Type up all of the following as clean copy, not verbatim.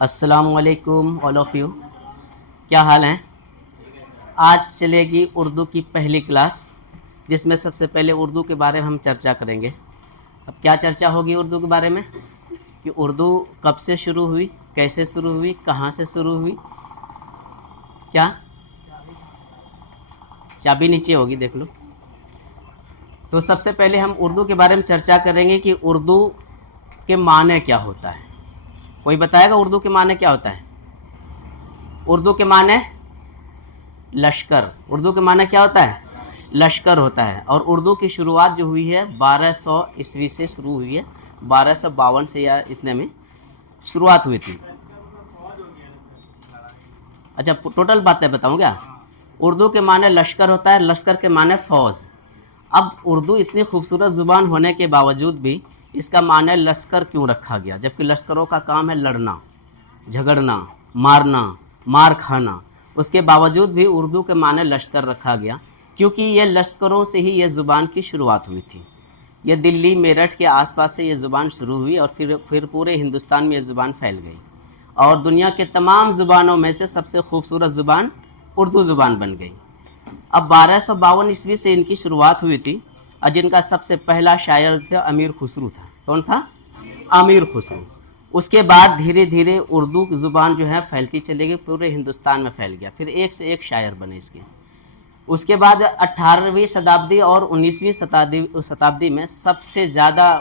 अस्सलामुअलैकुम all of you. क्या हाल हैं? आज चलेगी उर्दू की पहली क्लास, जिसमें सबसे पहले उर्दू के बारे में हम चर्चा करेंगे। अब क्या चर्चा होगी उर्दू के बारे में कि उर्दू कब से शुरू हुई, कैसे शुरू हुई, कहाँ से शुरू हुई। क्या चाबी नीचे होगी, देख लो। तो सबसे पहले हम उर्दू के बारे में चर्चा करेंगे कि उर्दू के माने क्या होता है। कोई बताएगा उर्दू के माने क्या होता है? उर्दू के माने लश्कर। उर्दू के माने क्या होता है? लश्कर होता है। और उर्दू की शुरुआत जो हुई है 1200 ईस्वी से शुरू हुई है, 1252 से या इतने में शुरुआत हुई थी। अच्छा, टोटल बातें बताऊँ क्या? उर्दू के माने लश्कर होता है, लश्कर के माने फ़ौज। अब उर्दू इतनी खूबसूरत ज़ुबान होने के बावजूद भी इसका माने लश्कर क्यों रखा गया, जबकि लश्करों का काम है लड़ना, झगड़ना, मारना, मार खाना। उसके बावजूद भी उर्दू के माने लश्कर रखा गया, क्योंकि ये लश्करों से ही ये ज़ुबान की शुरुआत हुई थी। ये दिल्ली मेरठ के आसपास से ये ज़ुबान शुरू हुई और फिर पूरे हिंदुस्तान में ये ज़ुबान फैल गई और दुनिया के तमाम ज़ुबानों में से सबसे खूबसूरत ज़ुबान उर्दू ज़ुबान बन गई। अब 1252 ईस्वी से इनकी शुरुआत हुई थी और जिनका सबसे पहला शायर था अमीर खुसरू था। कौन था? अमीर खुसरू। उसके बाद धीरे धीरे उर्दू की ज़ुबान जो है फैलती चली गई, पूरे हिंदुस्तान में फैल गया। फिर एक से एक शायर बने इसके। उसके बाद 18वीं शताब्दी और 19वीं शताब्दी में सबसे ज़्यादा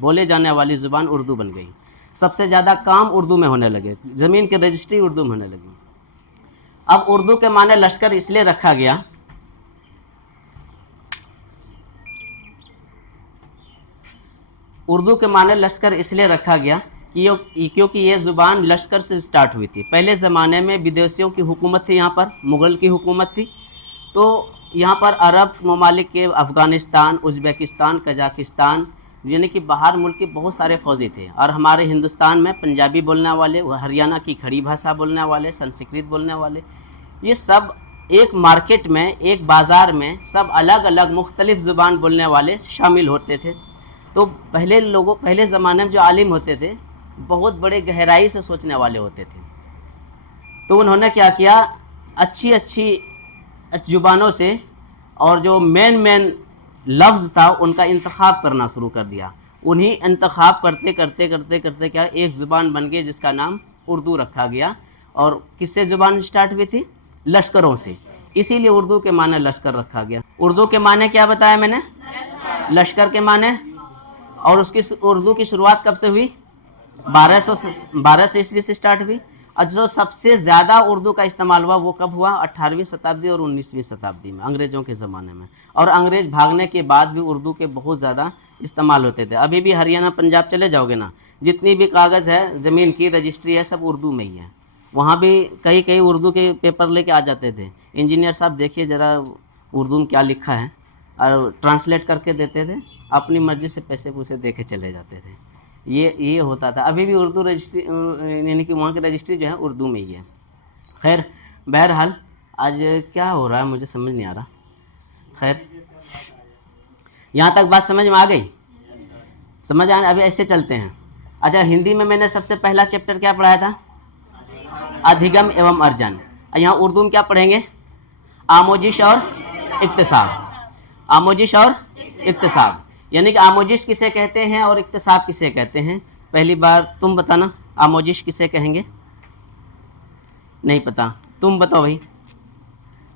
बोले जाने वाली ज़ुबान उर्दू बन गई। सबसे ज़्यादा काम उर्दू में होने लगे, ज़मीन की रजिस्ट्री उर्दू में होने लगी। अब उर्दू के माने लश्कर इसलिए रखा गया, उर्दू के माने लश्कर इसलिए रखा गया क्योंकि ये ज़ुबान लश्कर से स्टार्ट हुई थी। पहले ज़माने में विदेशियों की हुकूमत थी, यहाँ पर मुग़ल की हुकूमत थी। तो यहाँ पर अरब ममालिक के अफ़गानिस्तान, उज़्बेकिस्तान, कजाकिस्तान, यानी कि बाहर मुल्क के बहुत सारे फ़ौजी थे। और हमारे हिंदुस्तान में पंजाबी बोलने वाले, हरियाणा की खड़ी भाषा बोलने वाले, संस्कृत बोलने वाले, ये सब एक मार्केट में, एक बाज़ार में सब अलग अलग मुख्तलिफ़ ज़ुबान बोलने वाले शामिल होते थे। तो पहले ज़माने में जो आलिम होते थे बहुत बड़े गहराई से सोचने वाले होते थे। तो उन्होंने क्या किया, अच्छी अच्छी ज़ुबानों से और जो मेन लफ्ज़ था उनका इंतखाब करना शुरू कर दिया। उन्हीं इंतखाब करते करते करते करते क्या एक ज़ुबान बन गई जिसका नाम उर्दू रखा गया। और किससे ज़ुबान स्टार्ट हुई थी? लश्करों से। इसीलिए उर्दू के माने लश्कर रखा गया। उर्दू के माने क्या बताया मैंने? लश्कर के माने। और उसकी उर्दू की शुरुआत कब से हुई? 1200 ईस्वी से स्टार्ट हुई। और जो सबसे ज़्यादा उर्दू का इस्तेमाल हुआ वो कब हुआ? 18वीं शताब्दी और 19वीं शताब्दी में, अंग्रेज़ों के ज़माने में। और अंग्रेज़ भागने के बाद भी उर्दू के बहुत ज़्यादा इस्तेमाल होते थे। अभी भी हरियाणा पंजाब चले जाओगे ना, जितनी भी कागज़ है, ज़मीन की रजिस्ट्री है, सब उर्दू में ही है। वहाँ भी कई उर्दू के पेपर लेके आ जाते थे। इंजीनियर साहब देखिए ज़रा उर्दू में क्या लिखा है, और ट्रांसलेट करके देते थे, अपनी मर्ज़ी से पैसे पूसे दे के चले जाते थे। ये होता था। अभी भी उर्दू रजिस्ट्री, यानी कि वहाँ की रजिस्ट्री जो है उर्दू में ही है। खैर, बहरहाल आज क्या हो रहा है मुझे समझ नहीं आ रहा। खैर, यहाँ तक बात समझ में आ गई? समझ आने? अभी ऐसे चलते हैं। अच्छा, हिंदी में मैंने सबसे पहला चैप्टर क्या पढ़ाया था? अधिगम एवं अर्जन। यहाँ उर्दू में क्या पढ़ेंगे? आमोजिश और इक्तिसाब। आमोजिश और इक्तिसाब, यानी कि आमोजिश किसे कहते हैं और इक्तिसाब किसे कहते हैं? पहली बार तुम बताना, आमोजिश किसे कहेंगे? नहीं पता? तुम बताओ भाई,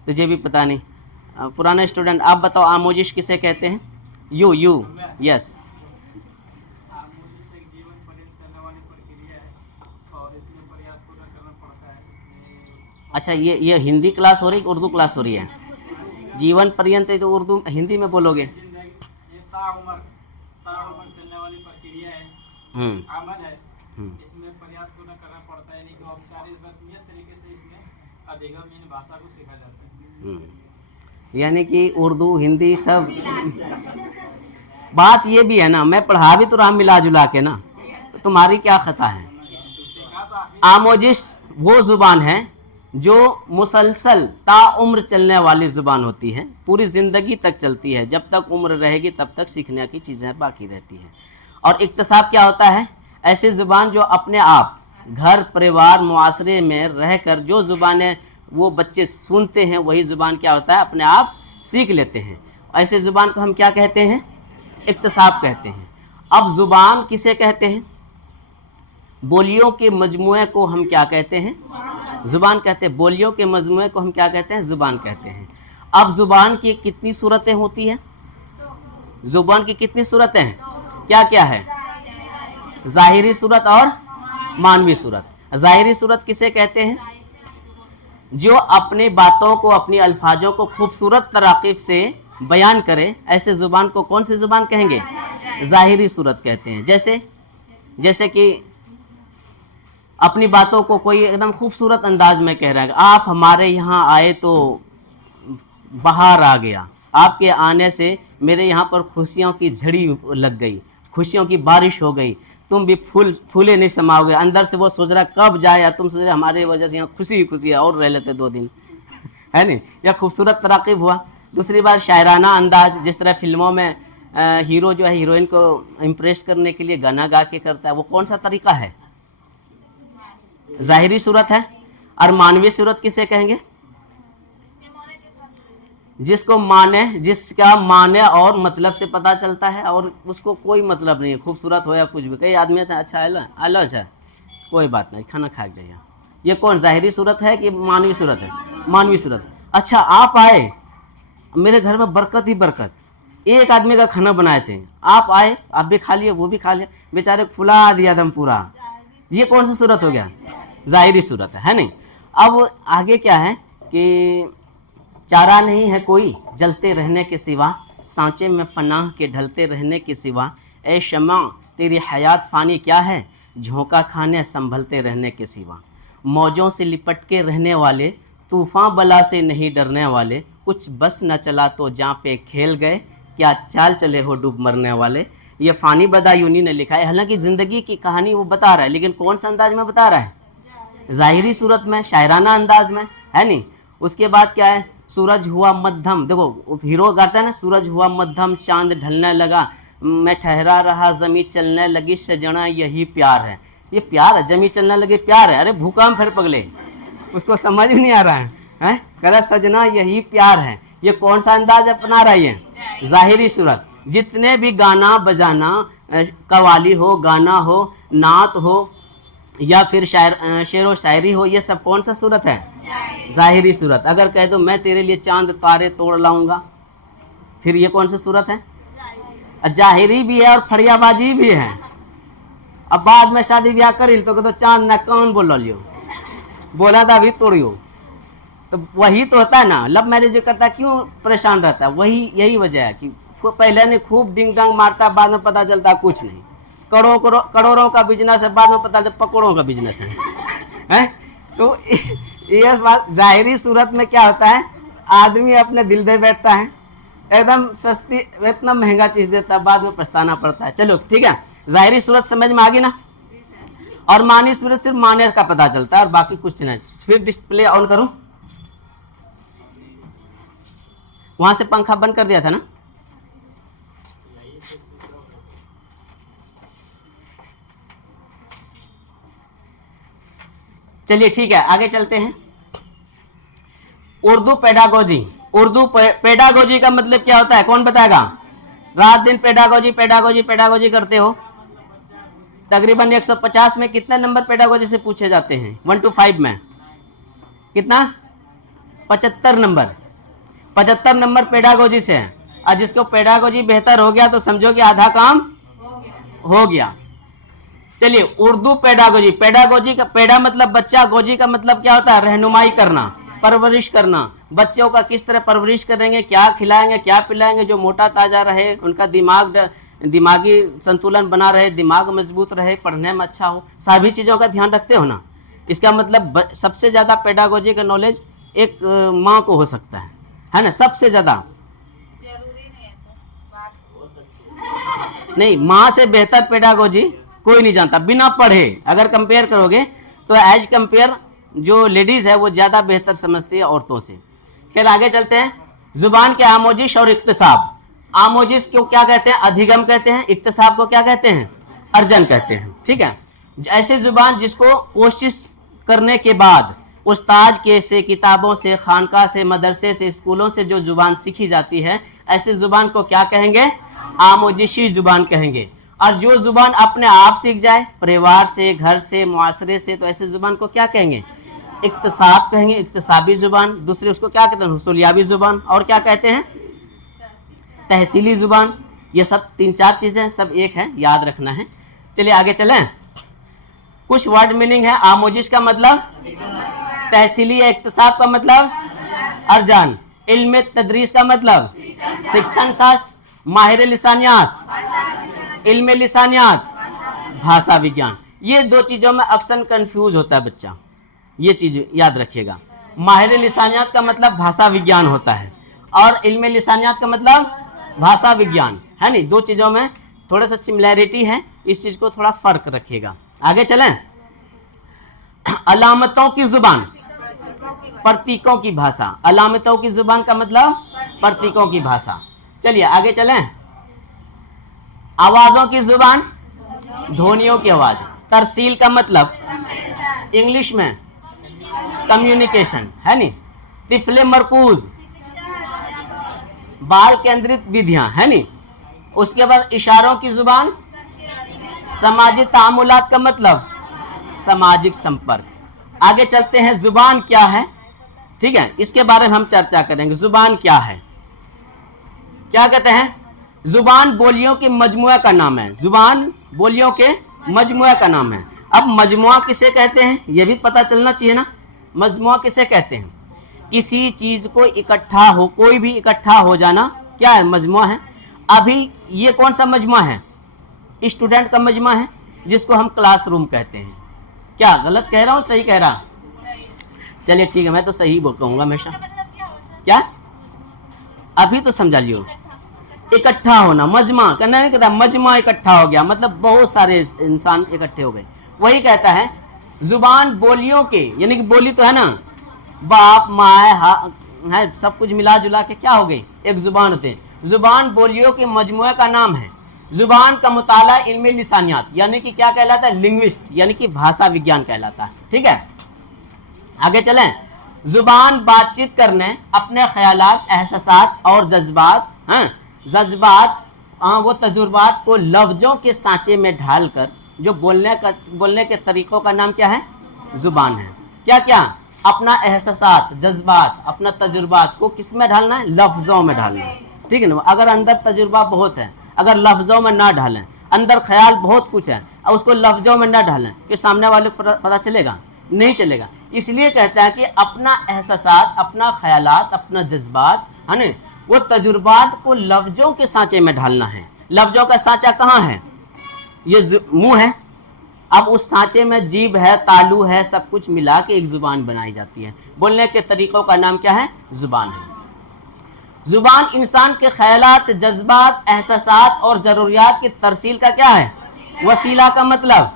तुझे भी पता नहीं। पुराने स्टूडेंट आप बताओ, आमोजिश किसे कहते हैं? You yes. अच्छा, ये हिंदी क्लास हो रही, उर्दू क्लास हो रही है? जीवन पर्यंत तो उर्दू हिंदी में बोलोगे। चलने वाली प्रक्रिया है, अमल है, इसमें प्रयास पूरा करना पड़ता है, लेकिन औपचारिक रस्मियत तरीके से इसमें अधिगम इन भाषा को सीखा जाता है। यानी कि उर्दू हिंदी सब। बात ये भी है ना, मैं पढ़ा भी तो रहा मिला जुला के ना, तो तुम्हारी क्या खता है? आमोजिश वो ज़ुबान है जो मुसलसल ताउम्र चलने वाली ज़ुबान होती है, पूरी ज़िंदगी तक चलती है, जब तक उम्र रहेगी तब तक सीखने की चीज़ें बाकी रहती हैं। और इक्तिसाब क्या होता है? ऐसी ज़ुबान जो अपने आप घर परिवार मुआशरे में रहकर जो ज़ुबानें वो बच्चे सुनते हैं वही ज़ुबान क्या होता है अपने आप सीख लेते हैं। ऐसे ज़ुबान को हम क्या कहते हैं? इक्तिसाब कहते हैं। अब ज़ुबान किसे कहते हैं? बोलियों के मजमुए को हम क्या कहते हैं? ज़ुबान कहते हैं। बोलियों के मजमुए को हम क्या कहते हैं? ज़ुबान कहते हैं। अब ज़ुबान की कितनी सूरतें होती हैं? ज़ुबान की कितनी सूरतें हैं? क्या क्या है? ज़ाहिरी सूरत और मानवी सूरत। ज़ाहिरी सूरत किसे कहते हैं? जो अपनी बातों को, अपनी अल्फाजों को खूबसूरत तराकीब से बयान करे, ऐसे ज़ुबान को कौन सी ज़ुबान कहेंगे? ज़ाहिरी सूरत कहते हैं। जैसे कि अपनी बातों को कोई एकदम खूबसूरत अंदाज में कह रहा है, आप हमारे यहाँ आए तो बाहर आ गया, आपके आने से मेरे यहाँ पर खुशियों की झड़ी लग गई, खुशियों की बारिश हो गई, तुम भी फूले नहीं समाओगे। अंदर से वो सोच रहा कब जाए, या तुम सोच रहे हमारे वजह से यहाँ खुशी खुशी है और रह लेते 2 दिन, है नहीं? यह खूबसूरत तराकीब हुआ। दूसरी बात शायराना अंदाज, जिस तरह फिल्मों में हीरो जो है हीरोइन को इम्प्रेस करने के लिए गाना गा के करता है, वो कौन सा तरीका है? ज़ाहिरी सूरत है। और मानवी सूरत किसे कहेंगे? जिसका माने और मतलब से पता चलता है और उसको कोई मतलब नहीं है, खूबसूरत हो या कुछ भी। कई आदमी कहते हैं अच्छा आलो अच्छा कोई बात नहीं, खाना खा जाइए। ये कौन ज़ाहिरी सूरत है कि मानवी सूरत है? मानवी सूरत। अच्छा आप आए, मेरे घर में बरकत ही बरकत, एक आदमी का खाना बनाए थे, आप आए, आप भी खा लिए, वो भी खा लिया, बेचारे फुला दिया दम पूरा। ये कौन सी सूरत हो गया? ज़ाहिरी सूरत है नहीं? अब आगे क्या है कि चारा नहीं है कोई जलते रहने के सिवा, सांचे में फनाह के ढलते रहने के सिवा, ए शमा तेरी हयात फ़ानी क्या है, झोंका खाने संभलते रहने के सिवा। मौजों से लिपट के रहने वाले, तूफ़ान बला से नहीं डरने वाले, कुछ बस न चला तो जहाँ पे खेल गए, क्या चाल चले हो डूब मरने वाले। ये फ़ानी बदायूनी ने लिखा है। हालांकि ज़िंदगी की कहानी वो बता रहा है, लेकिन कौन सा अंदाज में बता रहा है? ज़ाहिरी सूरत में, शायराना अंदाज में, है नहीं? उसके बाद क्या है? सूरज हुआ मध्यम, देखो हीरो गाता है ना, सूरज हुआ मध्यम चांद ढलने लगा, मैं ठहरा रहा ज़मीं चलने लगी, सजना यही प्यार है। ये प्यार है? ज़मीं चलने लगी प्यार है? अरे भूकंप फिर पगले, उसको समझ नहीं आ रहा है, हैं? कहता सजना यही प्यार है। ये कौन सा अंदाज अपना रहा है? ये ज़ाहिरी सूरत। जितने भी गाना बजाना, कवाली हो, गाना हो, नात हो, या फिर शेर व शायरी हो, ये सब कौन सा सूरत है? ज़ाहिरी सूरत। अगर कह दो मैं तेरे लिए चांद तारे तोड़ लाऊंगा, फिर ये कौन सी सूरत है? ज़ाहिरी भी है और फड़ियाबाजी भी है। अब बाद में शादी ब्याह करी तो चांद ना कौन बोल लियो, बोला था अभी तोड़ियो, तो वही तो होता है ना। लव मैरिज जो करता है क्यों परेशान रहता है? वही यही वजह है कि पहले ने खूब डिंग डांग मारता, बाद में पता चलता कुछ नहीं। करोड़ों का बिजनेस है, बाद में पता चलता पकौड़ों का बिजनेस है? तो ये बात ज़ाहिरी सूरत में क्या होता है? आदमी अपने दिल दे बैठता है, एकदम सस्ती इतना महंगा चीज़ देता है, बाद में पछताना पड़ता है। चलो ठीक है, ज़ाहिरी सूरत समझ में आ गई ना? और मानी सूरत सिर्फ माने का पता चलता है और बाकी कुछ नहीं। फिर डिस्प्ले ऑन करूं, वहां से पंखा बंद कर दिया था ना? चलिए ठीक है, आगे चलते हैं। उर्दू पेडागोजी। उर्दू पेडागोजी का मतलब क्या होता है? कौन बताएगा? रात दिन पेडागोजी पेडागोजी पेडागोजी करते हो। तकरीबन 150 में कितने नंबर पेडागोजी से पूछे जाते हैं? 1 to 5 में कितना? 75 नंबर। 75 नंबर पेडागोजी से है। और जिसको पेडागोजी बेहतर हो गया तो समझो कि आधा काम हो गया। चलिए, उर्दू पेडागोजी। पेडागोजी का पेडा मतलब बच्चा, गोजी का मतलब क्या होता है? रहनुमाई करना, परवरिश करना। बच्चों का किस तरह परवरिश करेंगे, क्या खिलाएंगे, क्या पिलाएंगे, जो मोटा ताजा रहे, उनका दिमागी संतुलन बना रहे, दिमाग मजबूत रहे, पढ़ने में अच्छा हो, सभी चीज़ों का ध्यान रखते हो ना। इसका मतलब सबसे ज़्यादा पेडागोजी का नॉलेज एक माँ को हो सकता है ना? सबसे ज़्यादा जरूरी नहीं है नहीं, माँ से बेहतर पेडागोजी कोई नहीं जानता बिना पढ़े। अगर कंपेयर करोगे तो एज कंपेयर जो लेडीज़ है वो ज़्यादा बेहतर समझती है औरतों से। फिर आगे चलते हैं। जुबान के आमोजिश और इक्तिसाब। आमोजिश को क्या कहते हैं? अधिगम कहते हैं। इक्तिसाब को क्या कहते हैं? अर्जन कहते हैं। ठीक है, ऐसी जुबान जिसको कोशिश करने के बाद उस्ताद के से, किताबों से, खानका से, मदरसे से, स्कूलों से जो जुबान सीखी जाती है, ऐसी जुबान को क्या कहेंगे? आमोजिशी जुबान कहेंगे। और जो जुबान अपने आप सीख जाए, परिवार से, घर से, मुआशरे से, तो ऐसी जुबान को क्या कहेंगे? इक्तसाब कहेंगे, इक्तसाबी जुबान। दूसरी उसको क्या कहते हैं? हुसूलियाबी जुबान। और क्या कहते हैं? तहसीली जुबान। ये सब 3-4 चीज़ें सब एक है, याद रखना है। चलिए आगे चलें। कुछ वर्ड मीनिंग है। आमोजिश का मतलब तहसीली या इक्तसाब का मतलब अर्जान। इल्म तदरीस का मतलब शिक्षण शास्त्र। माहिर लिसानियात, इल्म लिसानियात, भाषा विज्ञान। ये 2 चीज़ों में अक्सर कंफ्यूज होता है बच्चा, ये चीज़ याद रखिएगा। माहिर लिसानियात का मतलब भाषा विज्ञान होता है और इल्म लिसानियात का मतलब भाषा विज्ञान, है नहीं? 2 चीज़ों में थोड़ा सा सिमिलैरिटी है, इस चीज़ को थोड़ा फ़र्क रखिएगा। आगे चलें। अलामतों की जुबान, प्रतीकों की भाषा। अलामतों की जुबान का मतलब प्रतीकों की भाषा। चलिए आगे चलें। आवाज़ों की जुबान, ध्वनियों की आवाज़। तरसील का मतलब इंग्लिश में कम्युनिकेशन, है नहीं? तिफले मरकूज, बाल केंद्रित विधियां, है नहीं? उसके बाद इशारों की जुबान, समाजी तामुलात का मतलब सामाजिक संपर्क। आगे चलते हैं, जुबान क्या है, ठीक है, इसके बारे में हम चर्चा करेंगे। जुबान क्या है? क्या कहते हैं? जुबान बोलियों के मजमुआ का नाम है। जुबान बोलियों के मजमुआ का नाम है। अब मजमुआ किसे कहते हैं यह भी पता चलना चाहिए ना। मजमुआ किसे कहते हैं? किसी चीज को इकट्ठा हो, कोई भी इकट्ठा हो जाना क्या है? मजमुआ है। अभी ये कौन सा मजमुआ है? स्टूडेंट का मजमुआ है, जिसको हम क्लासरूम कहते हैं। क्या गलत कह रहा हूँ, सही कह रहा? चलिए ठीक है, मैं तो सही कहूँगा हमेशा। क्या? अभी तो समझा लियो। इकट्ठा होना, मजमा करना नहीं कहता, मजमा इकट्ठा हो गया मतलब बहुत सारे इंसान इकट्ठे हो गए। वही कहता है जुबान बोलियों के, यानी कि बोली तो है ना, बाप माए है, सब कुछ मिला जुला के क्या हो गई? एक जुबान होते हैं। जुबान बोलियों के मजमुए का नाम है। जुबान का मुताला इल्म लिसानियात, यानी कि क्या कहलाता है? लिंग्विस्ट, यानी कि भाषा विज्ञान कहलाता है। ठीक है, आगे चलें। जुबान बातचीत करने, अपने ख्यालात, एहसासात और जज्बात, वो तजुर्बात को लफ्जों के सांचे में ढालकर जो बोलने के तरीकों का नाम क्या है? जुबान है। क्या क्या? अपना एहसासात, जज्बात, अपना तजुर्बात को किस में ढालना है? लफ्जों में ढालना है। ठीक है ना। अगर अंदर तजुर्बा बहुत है, अगर लफ्जों में ना ढालें, अंदर ख्याल बहुत कुछ है और उसको लफ्जों में ना ढालें, कि सामने वाले को पता चलेगा? नहीं चलेगा। इसलिए कहता है कि अपना एहसासात, अपना ख्यालात, अपना जज्बात, है ना, वो तजुर्बात को लफ्जों के सांचे में ढालना है। लफ्जों का सांचा कहाँ है? ये मुंह है। अब उस सांचे में जीभ है, तालू है, सब कुछ मिला के एक जुबान बनाई जाती है। बोलने के तरीकों का नाम क्या है? जुबान है। जुबान इंसान के ख्यालात, जज्बात, एहसासात और ज़रूरियात की तरसील का क्या है? वसीला का मतलब,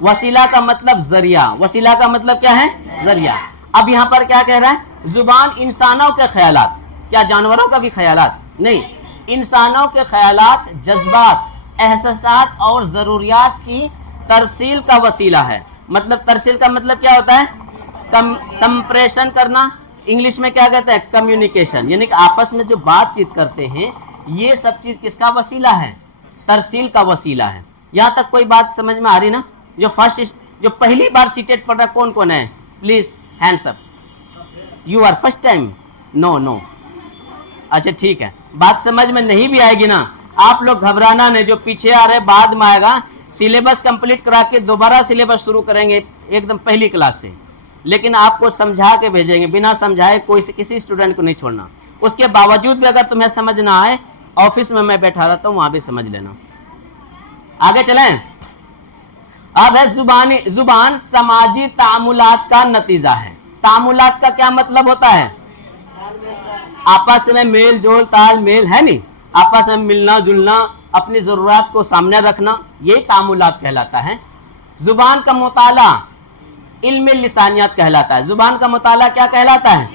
वसीला का मतलब जरिया। वसीला का मतलब क्या है? जरिया। अब यहाँ पर क्या कह रहा है? जुबान इंसानों के ख्यालात, क्या जानवरों का भी ख्यालात? नहीं, इंसानों के ख्यालात, जज्बात, एहसासात और ज़रूरियात की तरसील का वसीला है। मतलब तरसील का मतलब क्या होता है? संप्रेषण करना। इंग्लिश में क्या कहते हैं? कम्युनिकेशन, यानी कि आपस में जो बातचीत करते हैं, ये सब चीज़ किसका वसीला है? तरसील का वसीला है। यहाँ तक कोई बात समझ में आ रही ना? जो पहली बार सीटेट पढ़ रहा कौन कौन है? Please hands up. You are first time? No. अच्छा ठीक है, बात समझ में नहीं भी आएगी ना, आप लोग घबराना नहीं। जो पीछे आ रहे बाद में आएगा। सिलेबस कंप्लीट करा के दोबारा सिलेबस शुरू करेंगे एकदम पहली क्लास से, लेकिन आपको समझा के भेजेंगे। बिना समझाए किसी स्टूडेंट को नहीं छोड़ना। उसके बावजूद भी अगर तुम्हें समझ ना आए, ऑफिस में मैं बैठा रहता हूँ, वहाँ भी समझ लेना। आगे चलें। अब है जुबान समाजी तामुलात का नतीजा है। तामुलात का क्या मतलब होता है? आपस में मेल जोल, तालमेल, है नहीं? आपस में मिलना जुलना, अपनी ज़रूरत को सामने रखना, ये तामुलात कहलाता है। जुबान का मुताला इल्म लिसानियात कहलाता है। जुबान का मुताला क्या कहलाता है?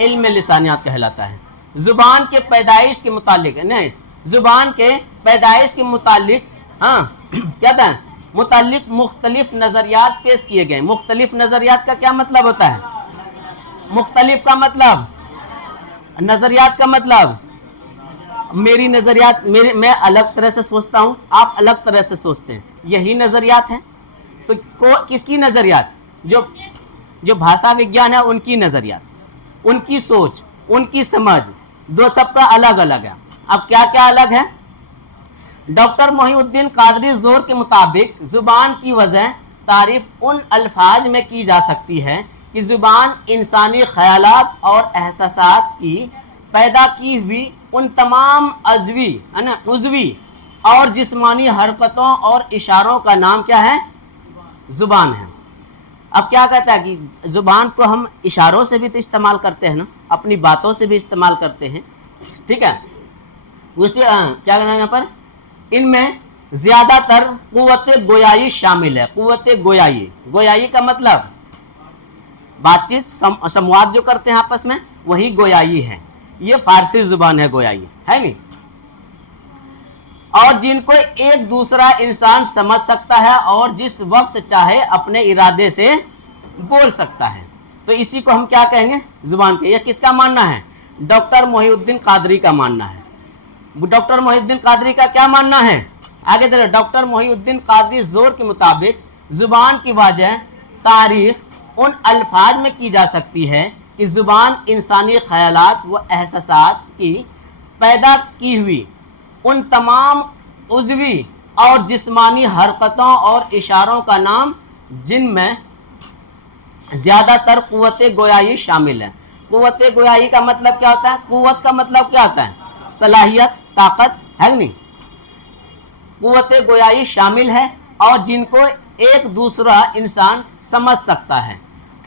इल्म लिसानियात कहलाता है। जुबान के पैदाइश के मुतालिक, नहीं, जुबान के पैदाइश के मुतालिक, हाँ क्या था? मुताल्लिक मुख्तलिफ नज़रियात पेश किए गए। मुख्तलिफ नज़रियात का क्या मतलब होता है? मुख्तलिफ का मतलब, नज़रियात का मतलब, मेरी नज़रियात, मैं अलग तरह से सोचता हूँ, आप अलग तरह से सोचते हैं, यही नज़रियात है। तो किसकी नज़रियात? जो भाषा विज्ञान है उनकी नज़रियात, उनकी सोच, उनकी समझ, दो सबका अलग अलग है। अब क्या क्या अलग है? डॉक्टर मोहिउद्दीन कादरी जोर के मुताबिक ज़ुबान की वजह तारीफ उन अल्फाज में की जा सकती है कि ज़ुबान इंसानी ख्यालात और एहसासात की पैदा की हुई उन तमाम उज़वी और जिस्मानी हरकतों और इशारों का नाम क्या है? ज़ुबान है। अब क्या कहता है कि ज़ुबान को हम इशारों से भी तो इस्तेमाल करते हैं ना, अपनी बातों से भी इस्तेमाल करते हैं, ठीक है। उसे क्या कहना है यहाँ पर? इनमें ज़्यादातर कुव्वत गोयाई शामिल है। कुव्वत गोयाई, गोयाई का मतलब बातचीत, संवाद जो करते हैं आपस में, वही गोयाई है। ये फारसी ज़ुबान है गोयाई, है नहीं? और जिनको एक दूसरा इंसान समझ सकता है और जिस वक्त चाहे अपने इरादे से बोल सकता है। तो इसी को हम क्या कहेंगे? ज़ुबान के। ये किसका मानना है? डॉक्टर मोहिउद्दीन कादरी का मानना है। डॉक्टर मोहिउद्दीन कादरी का क्या मानना है? आगे देखो, डॉक्टर मोहिउद्दीन कादरी जोर के मुताबिक ज़ुबान की वजह तारीफ उन अल्फाज में की जा सकती है कि ज़ुबान इंसानी ख्यालात व एहसासात की पैदा की हुई उन तमाम उज़वी और जिस्मानी हरकतों और इशारों का नाम जिनमें ज़्यादातर कुव्वत गोयाई शामिल है। कुव्वत गोयाई का मतलब क्या होता है? कुव्वत का मतलब क्या होता है? सलाहियत, ताकत, है नहीं? कुव्वत गोयाई शामिल है और जिनको एक दूसरा इंसान समझ सकता है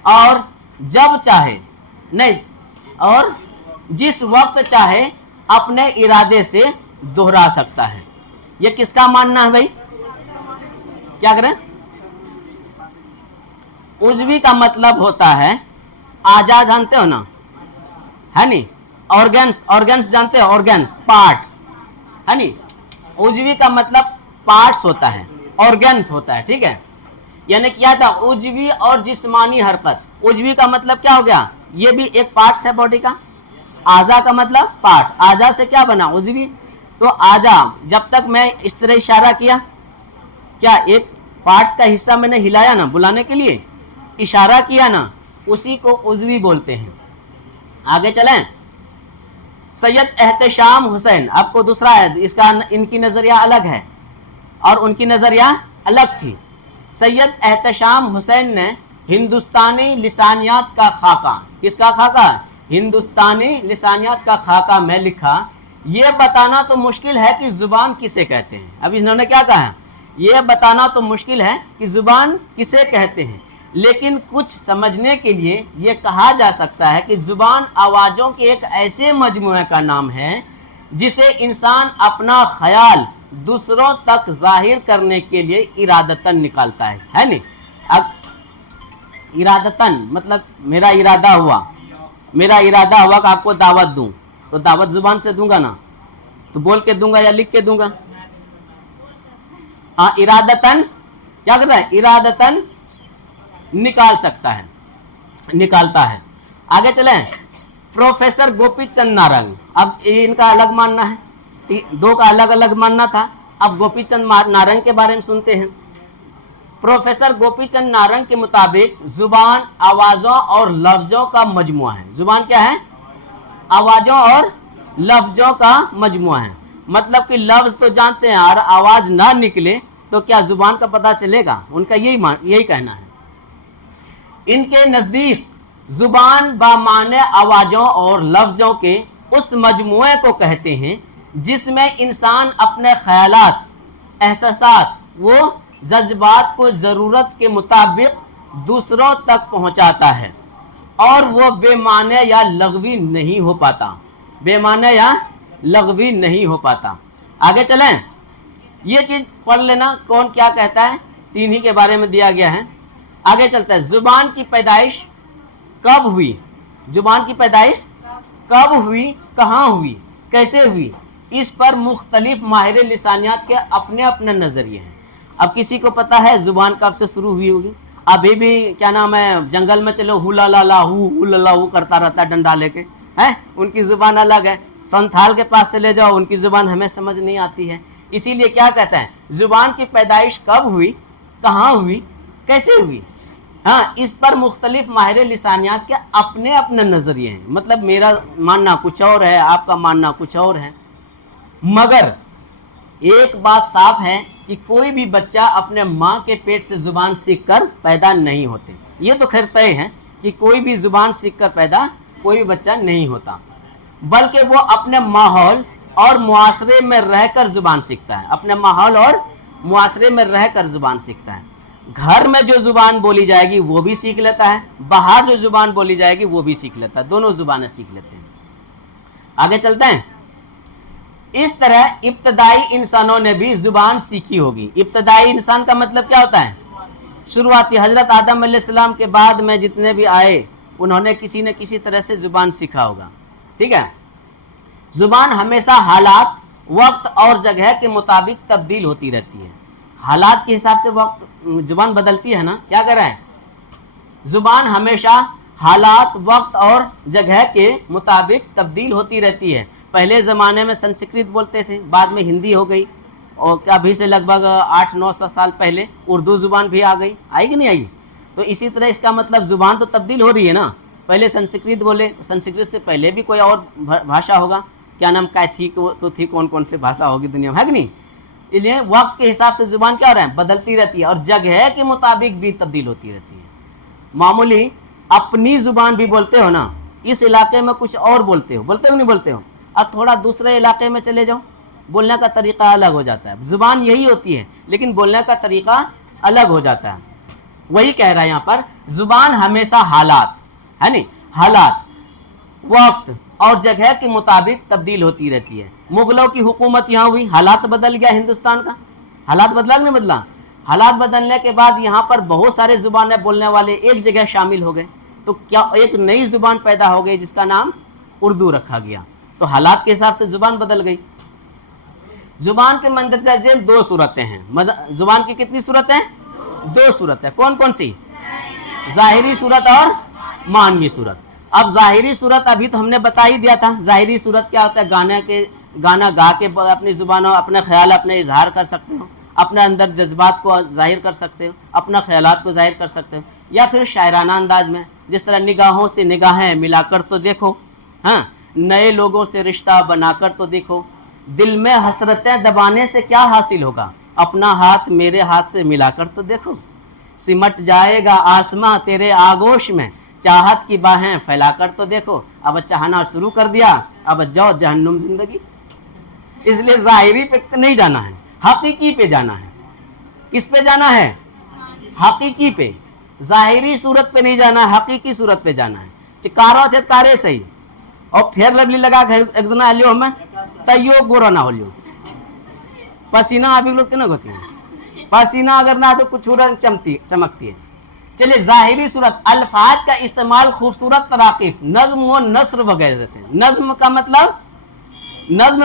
और जब चाहे नहीं और जिस वक्त चाहे अपने इरादे से दोहरा सकता है। ये किसका मानना है भाई? क्या करें? उज़वी का मतलब होता है आजा, जानते हो ना, है नहीं? ऑर्गन्स, ऑर्गन्स जानते हो? ऑर्गन्स, पार्ट, है नहीं? उज़वी का मतलब पार्ट्स होता है, ऑर्गन्स होता है, ठीक है। यानी क्या था? उज़वी और जिस्मानी हरकत। उज़वी का मतलब क्या हो गया? ये भी एक पार्ट्स है बॉडी का। आजा का मतलब पार्ट, आजा से क्या बना? उज़वी। तो आजा, जब तक मैं इस तरह इशारा किया, क्या एक पार्ट्स का हिस्सा मैंने हिलाया ना बुलाने के लिए, इशारा किया ना, उसी को उज़वी बोलते हैं। आगे चलें। सैयद एहतशाम हुसैन, आपको दूसरा है, इसका इनकी नज़रिया अलग है और उनकी नज़रिया अलग थी। सैयद एहतशाम हुसैन ने हिंदुस्तानी लिसानियात का खाका, किसका खाका? हिंदुस्तानी लिसानियात का खाका में लिखा, ये बताना तो मुश्किल है कि ज़ुबान किसे कहते हैं। अब इन्होंने क्या कहा? ये बताना तो मुश्किल है कि ज़ुबान किसे कहते हैं, लेकिन कुछ समझने के लिए ये कहा जा सकता है कि ज़ुबान आवाज़ों के एक ऐसे मजमूए का नाम है जिसे इंसान अपना ख्याल दूसरों तक जाहिर करने के लिए इरादतन निकालता है नहीं? अब इरादतन मतलब मेरा इरादा हुआ कि आपको दावत दूं, तो दावत ज़ुबान से दूंगा ना, तो बोल के दूंगा या लिख के दूंगा? हाँ, इरादतन क्या करता है? इरादतन निकाल सकता है, निकालता है। आगे चलें। प्रोफेसर गोपी चंद नारंग, अब इनका अलग मानना है, दो का अलग अलग मानना था। अब गोपी चंद नारंग के बारे में सुनते हैं। प्रोफेसर गोपी चंद नारंग के मुताबिक ज़ुबान आवाज़ों और लफ्ज़ों का मजमुआ है। ज़ुबान क्या है? आवाज़ों और लफ्ज़ों का मजमुआ है। मतलब कि लफ्ज़ तो जानते हैं और आवाज़ ना निकले तो क्या ज़ुबान का पता चलेगा? उनका यही कहना है। इनके नज़दीक ज़ुबान बामाने आवाज़ों और लफ्ज़ों के उस मजमुए को कहते हैं जिसमें इंसान अपने ख्यालात, एहसासात वो जज्बात को ज़रूरत के मुताबिक दूसरों तक पहुंचाता है और वो बेमाने या लग़वी नहीं हो पाता, बेमाने या लग़वी नहीं हो पाता। आगे चलें। ये चीज़ पढ़ लेना कौन क्या कहता है, तीन ही के बारे में दिया गया है। आगे चलता है। ज़ुबान की पैदाइश कब हुई? ज़ुबान की पैदाइश कब हुई, कहाँ हुई, कैसे हुई? इस पर मुख्तलिफ माहिर लिसानियात के अपने अपने नज़रिए हैं। अब किसी को पता है जुबान कब से शुरू हुई होगी? अभी भी क्या नाम है, जंगल में चलो हुला ला ला हु ला ला हु करता रहता है डंडा लेके, है, उनकी जुबान अलग है। संथाल के पास चले जाओ, उनकी जुबान हमें समझ नहीं आती है। इसीलिए क्या कहते हैं, जुबान की पैदाइश कब हुई, कहाँ हुई, कैसे हुई, हाँ, इस पर मुख्तलिफ माहिर लिसानियात के अपने अपने नज़रिए हैं। मतलब मेरा मानना कुछ और है, आपका मानना कुछ और है, मगर एक बात साफ है कि कोई भी बच्चा अपने माँ के पेट से जुबान सीखकर पैदा नहीं होते। ये तो खैर तय है कि कोई भी जुबान सीखकर पैदा कोई भी बच्चा नहीं होता, बल्कि वो अपने माहौल और मुआशरे में रहकर जुबान सीखता है। अपने माहौल और मुआशरे में रहकर जुबान सीखता है। घर में जो जुबान बोली जाएगी वो भी सीख लेता है, बाहर जो जुबान बोली जाएगी वो भी सीख लेता है, दोनों जुबानें सीख लेते हैं। आगे चलते हैं। इस तरह इब्तदाई इंसानों ने भी जुबान सीखी होगी। इब्तदाई इंसान का मतलब क्या होता है, शुरुआती। हजरत आदम अलैहिस्सलाम के बाद में जितने भी आए उन्होंने किसी न किसी तरह से जुबान सीखा होगा, ठीक है। जुबान हमेशा हालात, वक्त और जगह के मुताबिक तब्दील होती रहती है। हालात के हिसाब से वक्त जुबान बदलती है ना, क्या कर रहे हैं, जुबान हमेशा हालात, वक्त और जगह के मुताबिक तब्दील होती रहती है। पहले ज़माने में संस्कृत बोलते थे, बाद में हिंदी हो गई, और अभी से लगभग 800-900 साल पहले उर्दू ज़ुबान भी आ गई, आई कि नहीं आई। तो इसी तरह इसका मतलब ज़ुबान तो तब्दील हो रही है ना। पहले संस्कृत बोले, संस्कृत से पहले भी कोई और भाषा होगा, क्या नाम, कैथी को थी, कौन कौन से भाषा होगी दुनिया में, है कि नहीं। इसलिए वक्त के हिसाब से ज़ुबान क्या हो रहा है, बदलती रहती है, और जगह के मुताबिक भी तब्दील होती रहती है। मामूली अपनी ज़ुबान भी बोलते हो ना, इस इलाके में कुछ और बोलते हो नहीं बोलते हो, अब थोड़ा दूसरे इलाके में चले जाओ, बोलने का तरीक़ा अलग हो जाता है। ज़ुबान यही होती है लेकिन बोलने का तरीक़ा अलग हो जाता है। वही कह रहा है यहाँ पर, ज़ुबान हमेशा हालात, है नहीं, हालात, वक्त और जगह के मुताबिक तब्दील होती रहती है। मुग़लों की हुकूमत यहाँ हुई, हालात बदल गया हिंदुस्तान का, हालात बदला नहीं बदला। हालात बदलने के बाद यहाँ पर बहुत सारे ज़ुबानें बोलने वाले एक जगह शामिल हो गए, तो क्या एक नई ज़ुबान पैदा हो गई जिसका नाम उर्दू रखा गया। तो हालात के हिसाब से ज़ुबान बदल गई। ज़ुबान के मंदरजा झेल दो सूरतें हैं। ज़ुबान की कितनी सूरत है, दो सूरत है। कौन कौन सी, ज़ाहिरी सूरत और मानवी सूरत। अब ज़ाहिरी सूरत अभी तो हमने बता ही दिया था। ज़ाहिरी सूरत क्या होता है, गाना गा के अपनी ज़ुबानों अपने ख्याल अपने इजहार कर सकते हो, अपने अंदर जज्बात को जाहिर कर सकते हो, अपना ख्यालात को जाहिर कर सकते हो, या फिर शायराना अंदाज में, जिस तरह निगाहों से निगाहें मिलाकर तो देखो, हाँ, नए लोगों से रिश्ता बनाकर तो देखो, दिल में हसरतें दबाने से क्या हासिल होगा, अपना हाथ मेरे हाथ से मिलाकर तो देखो, सिमट जाएगा आसमां तेरे आगोश में, चाहत की बाहें फैलाकर तो देखो। अब चाहना शुरू कर दिया, अब जाओ जहन्नुम जिंदगी। इसलिए ज़ाहिरी पे नहीं जाना है, हकीकी पे जाना है। किस पे जाना है, हकीकी पे। ज़ाहिरी सूरत पे नहीं जाना है, हकीकी सूरत पे जाना है। चिकारो चित्कारे सही और फेर लवली लगा एक दिन आलियो हमें तैयो गोरा ना होलियो, पसीना अभी लोग कितना होती है, पसीना अगर ना तो कुछ चमकती है। चलिए, ज़ाहिरी सूरत, अल्फाज का इस्तेमाल खूबसूरत तराकीफ, नज़्म व नस्र वगैरह से। नज़्म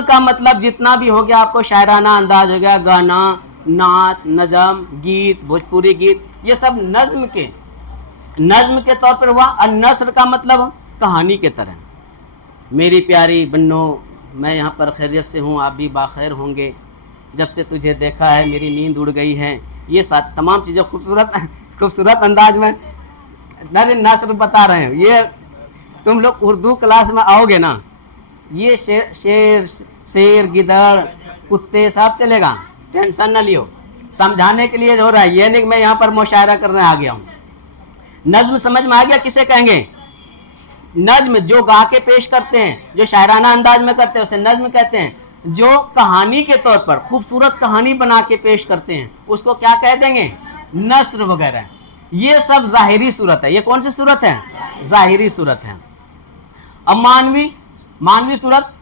का मतलब जितना भी हो गया, आपको शायराना अंदाज हो गया, गाना, नात, नज़म, गीत, भोजपुरी गीत, ये सब नज़्म के तौर पर हुआ। और नस्र का मतलब कहानी के तरह, मेरी प्यारी बन्नो, मैं यहाँ पर खैरियत से हूँ, आप भी बाखैर होंगे, जब से तुझे देखा है मेरी नींद उड़ गई है, ये साथ तमाम चीज़ें खूबसूरत अंदाज में नस्र बता रहे हैं। ये तुम लोग उर्दू क्लास में आओगे ना, ये शेर गिदड़ कुत्ते सब चलेगा, टेंशन ना लियो, समझाने के लिए हो रहा है। ये नहीं कि मैं यहाँ पर मुशायरा करने आ गया हूँ। नज्म समझ में आ गया किसे कहेंगे, नज्म जो गा के पेश करते हैं, जो शायराना अंदाज में करते हैं उसे नज्म कहते हैं। जो कहानी के तौर पर खूबसूरत कहानी बना के पेश करते हैं उसको क्या कह देंगे, नस्र वगैरह। ये सब ज़ाहिरी सूरत है। ये कौन सी सूरत है, ज़ाहिरी सूरत है। अब मानवी सूरत,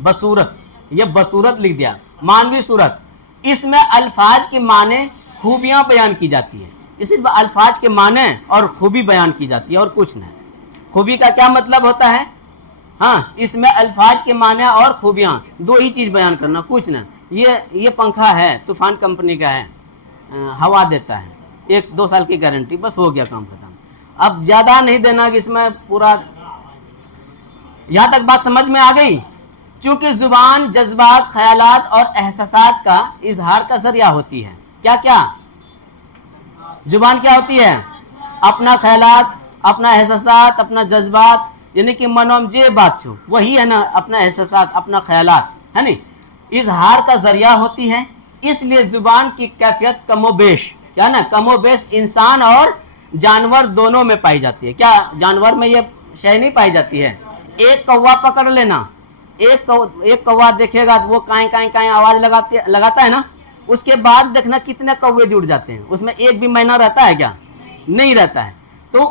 बसूरत, ये बसूरत लिख दिया, मानवी सूरत, इसमें अल्फाज के माने खूबियाँ बयान की जाती है। इसी अल्फाज के माने और खूबी बयान की जाती है और कुछ नहीं। खूबी का क्या मतलब होता है, हाँ, इसमें अल्फाज के माने और खूबियाँ, दो ही चीज़ बयान करना, कुछ नहीं। ये पंखा है, तूफान कंपनी का है, हवा देता है, 1-2 साल की गारंटी, बस हो गया काम खत्म। अब ज़्यादा नहीं देना कि इसमें पूरा। यहाँ तक बात समझ में आ गई? चूंकि जुबान जज्बात, ख्यालात और एहसासात का इजहार का जरिया होती है। क्या क्या? जुबान क्या होती है? अपना ख्यालात, अपना एहसासात, अपना जज्बात, यानी कि मनोम जे बात छो वही है ना, अपना एहसासात, अपना ख्यालात, है नी, इजहार का जरिया होती है। इसलिए जुबान की कैफियत कमोबेश, क्या ना, कमोबेश इंसान और जानवर दोनों में पाई जाती है। क्या जानवर में ये शय नहीं पाई जाती है? एक कौवा पकड़ लेना, एक कौवा देखेगा तो वो काई काई काई आवाज लगाता है ना, उसके बाद देखना कितने कौवे जुड़ जाते हैं, उसमें एक भी मैना रहता है क्या? नहीं रहता है। तो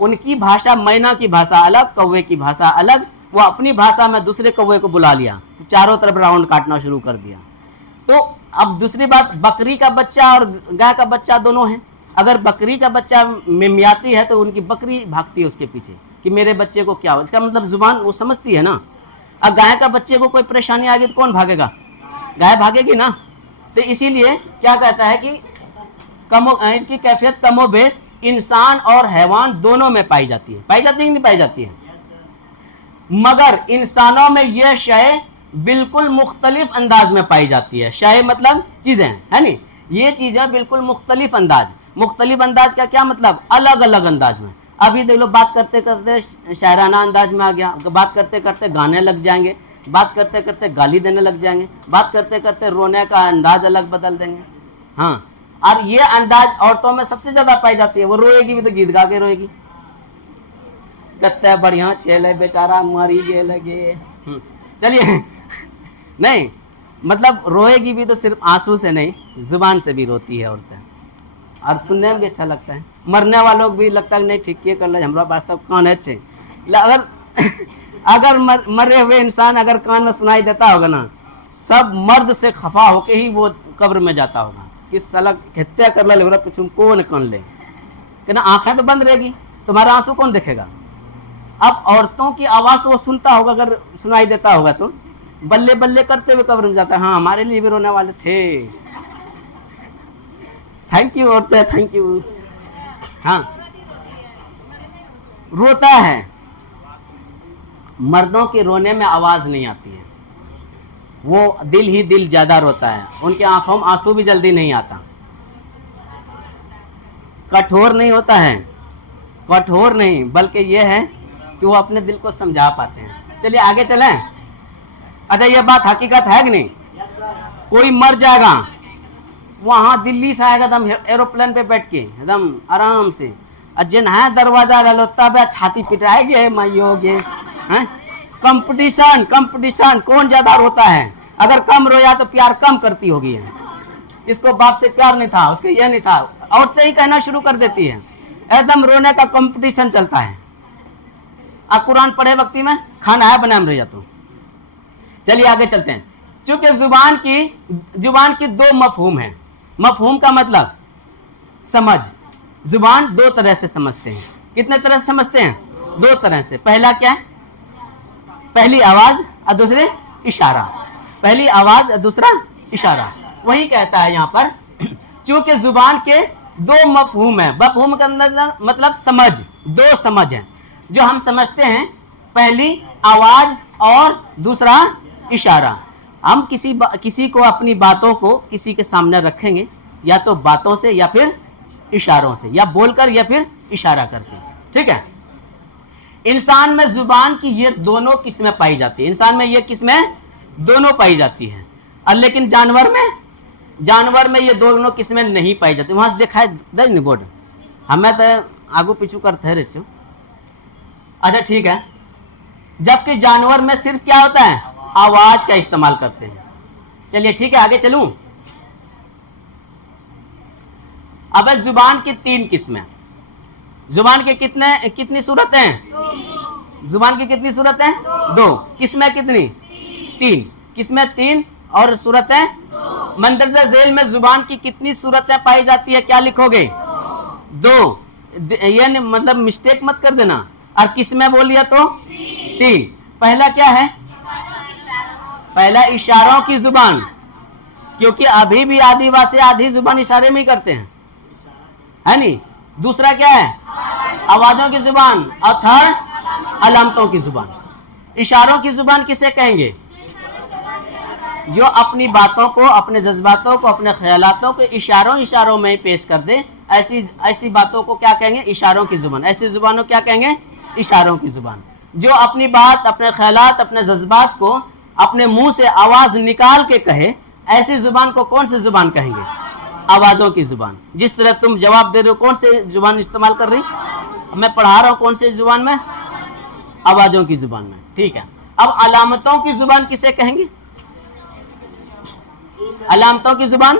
उनकी भाषा, मैना की भाषा अलग, कौवे की भाषा अलग, वो अपनी भाषा में दूसरे कौवे को बुला लिया, तो चारों तरफ राउंड काटना शुरू कर दिया। तो अब दूसरी बात, बकरी का बच्चा और गाय का बच्चा दोनों हैं। अगर बकरी का बच्चा मिमियाती है तो उनकी बकरी भागती है उसके पीछे कि मेरे बच्चे को क्या हो, इसका मतलब जुबान वो समझती है ना। अब गाय का बच्चे को कोई परेशानी आ गई तो कौन भागेगा? गाय भागेगी ना। तो इसीलिए क्या कहता है कि इनकी कैफियत कमोबेश इंसान और हैवान दोनों में पाई जाती है। पाई जाती है कि नहीं पाई जाती है? मगर इंसानों में यह शय बिल्कुल मुख्तलिफ अंदाज में पाई जाती है। शय मतलब चीजें, है नी, ये चीजें बिल्कुल मुख्तलिफ अंदाज। मुख्तलिफ अंदाज का क्या मतलब? अलग अलग अंदाज में। अभी देख लो, बात करते करते शायराना अंदाज में आ गया, बात करते करते गाने लग जाएंगे, बात करते करते गाली देने लग जाएंगे, बात करते करते रोने का अंदाज अलग बदल देंगे। हाँ, और ये अंदाज औरतों में सबसे ज्यादा पाई जाती है। वो रोएगी भी तो गीत गा के रोएगी, कत्ते बढ़िया चेले बेचारा मरी गे लगे। चलिए नहीं, मतलब रोएगी भी तो सिर्फ आंसू से नहीं, जुबान से भी रोती है औरतें, और सुनने में भी अच्छा लगता है। मरने वालों को भी लगता है नहीं ठीक ये कर ले, हमारा वास्तव कान अच्छे। अगर मरे हुए इंसान अगर कान में सुनाई देता होगा ना, सब मर्द से खफा होके ही वो कब्र में जाता होगा कि साला हत्या कर ले, कुछ कौन कान ले, कि आंखें तो बंद रहेगी, तुम्हारा आंसू कौन देखेगा। अब औरतों की आवाज तो वो सुनता होगा, अगर सुनाई देता होगा तो बल्ले बल्ले करते हुए कब्र में जाता है। हाँ, हमारे लिए भी रोने वाले थे, थैंक यू औरतें, थैंक यू। हाँ, रोता है, मर्दों के रोने में आवाज नहीं आती है, वो दिल ही दिल ज्यादा रोता है, उनके आंखों में आंसू भी जल्दी नहीं आता। कठोर नहीं होता है, कठोर नहीं, बल्कि यह है कि वो अपने दिल को समझा पाते हैं। चलिए आगे चलें। अच्छा, ये बात हकीकत है कि नहीं? कोई मर जाएगा, वहां दिल्ली से आएगा एकदम एरोप्लेन पे बैठ के एकदम आराम से, जिन है दरवाजा रलो तब छाती पिटाएगे माइयोगे। कंपटीशन, कंपटीशन कौन ज्यादा रोता है। अगर कम रोया तो प्यार कम करती होगी है, इसको बाप से प्यार नहीं था, उसके ये नहीं था, औरतें ही कहना शुरू कर देती है, एकदम रोने का कंपटीशन चलता है। अब कुरान पढ़े वक्ती में खाना है बना रह जाता। चलिए आगे चलते हैं। चूंकि जुबान की दो मफहूम है। मफहूम का मतलब समझ। जुबान दो तरह से समझते हैं। कितने तरह से समझते हैं? दो तरह से। पहला क्या है? पहली आवाज और दूसरे इशारा। पहली आवाज और दूसरा इशारा। वही कहता है यहाँ पर, चूंकि जुबान के दो मफहूम है। मफहूम का अंदर मतलब समझ, दो समझ है जो हम समझते हैं, पहली आवाज और दूसरा इशारा। हम किसी को अपनी बातों को किसी के सामने रखेंगे, या तो बातों से या फिर इशारों से, या बोलकर या फिर इशारा करके। ठीक है। इंसान में जुबान की ये दोनों किस्में पाई जाती है। इंसान में ये किस्में दोनों पाई जाती हैं, और लेकिन जानवर में ये दोनों किस्में नहीं पाई जाती। वहां से देखा है बोर्ड, हमें तो आगू पीछू करते रहे छो। अच्छा ठीक है। जबकि जानवर में सिर्फ क्या होता है? आवाज का इस्तेमाल करते हैं। चलिए ठीक है, आगे चलूं। अब जुबान की तीन किस्में। जुबान के कितनी सूरतें हैं? जुबान की कितनी सूरतें? दो। किस्में कितनी? तीन। किस्में तीन और सूरतें? मंदरजा झेल में जुबान की कितनी सूरतें पाई जाती है? क्या लिखोगे? दो। ये मतलब मिस्टेक मत कर देना। और किस्में बोलिए तो तीन। पहला क्या है? पहला इशारों की जुबान। क्योंकि अभी भी आदिवासी आधी जुबान इशारे में ही करते हैं, है नहीं। दूसरा क्या है, आवाजों की जुबान, और थर्ड अलामतों की जुबान। इशारों की जुबान किसे कहेंगे, जो अपनी बातों को, अपने जज्बातों को, अपने ख्यालातों को इशारों में पेश कर दे, ऐसी बातों को क्या कहेंगे, इशारों की जुबान। ऐसी जुबानों क्या कहेंगे, इशारों की जुबान। जो अपनी बात, अपने ख्यालात, अपने जज्बात को अपने मुंह से आवाज निकाल के कहे, ऐसी जुबान को कौन सी जुबान कहेंगे, आवाजों की जुबान। जिस तरह तुम जवाब दे रहे हो, कौन से जुबान इस्तेमाल कर रही, मैं पढ़ा रहा हूं कौन से जुबान में, आवाजों की जुबान में, ठीक है। अब अलामतों की जुबान किसे कहेंगे, अलामतों की जुबान,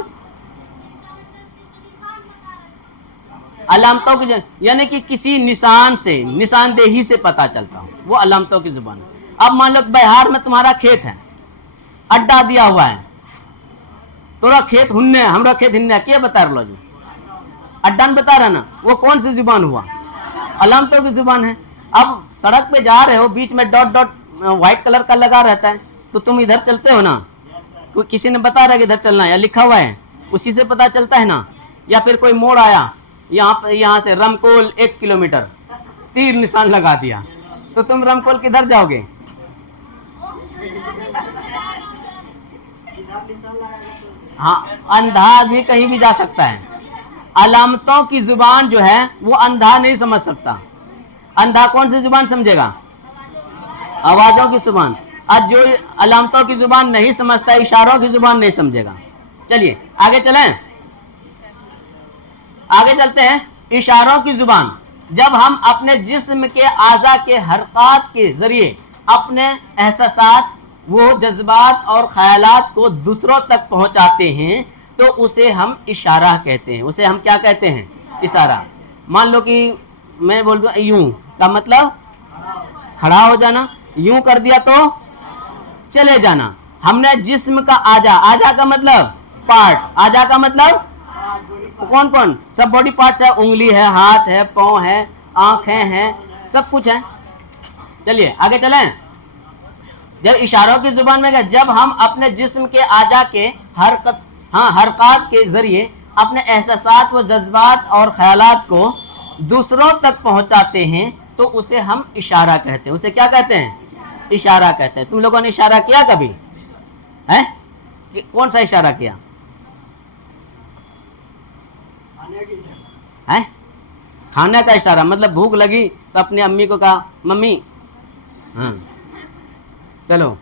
अलामतों की यानी कि किसी निशान से, निशानदेही से पता चलता हो, वो अलामतों की जुबान है। अब मान लो बिहार में तुम्हारा खेत है, अड्डा दिया हुआ है, तोरा खेत हुन्ने, हमरा खेत हिन्ने, क्या बता रहा जी, अड्डा बता रहा ना, वो कौन सी जुबान हुआ, अलामतों की जुबान है। अब सड़क पे जा रहे हो, बीच में डॉट डॉट व्हाइट कलर का लगा रहता है, तो तुम इधर चलते हो ना, कोई किसी ने बता रहा है कि इधर चलना है, या लिखा हुआ है, उसी से पता चलता है ना। या फिर कोई मोड़ आया, यहाँ से रमकोल 1 किलोमीटर, तीर निशान लगा दिया, तो तुम रमकोल किधर जाओगे, हाँ, अंधा आदमी कहीं भी जा सकता है। अलामतों की जुबान जो है वो अंधा नहीं समझ सकता। अंधा कौन सी जुबान समझेगा, आवाजों की जुबान। आज जो अलामतों की जुबान नहीं समझता, इशारों की जुबान नहीं समझेगा। चलिए आगे चलें, आगे चलते हैं। इशारों की जुबान, जब हम अपने जिस्म के आज़ा के हरकत के जरिए अपने एहसासात, वो जज्बात और ख्यालात को दूसरों तक पहुंचाते हैं, तो उसे हम इशारा कहते हैं। उसे हम क्या कहते हैं, इशारा। मान लो कि मैं बोल दूं यूं, का मतलब खड़ा हो जाना, यूं कर दिया तो चले जाना। हमने जिस्म का आजा, आजा का मतलब पार्ट, आजा का मतलब कौन कौन, सब बॉडी पार्ट्स है, उंगली है, हाथ है, पाँव है, आंखें हैं, सब कुछ है। चलिए आगे चलें। जब इशारों की जुबान में क्या, जब हम अपने जिस्म के आजा के हरकत के जरिए अपने एहसासात व जज्बात और ख्यालात को दूसरों तक पहुंचाते हैं, तो उसे हम इशारा कहते हैं। उसे क्या कहते हैं, इशारा कहते हैं। तुम लोगों ने इशारा किया कभी है, कौन सा इशारा किया है, खाने का इशारा, मतलब भूख लगी तो अपनी अम्मी को कहा मम्मी, हाँ चलो,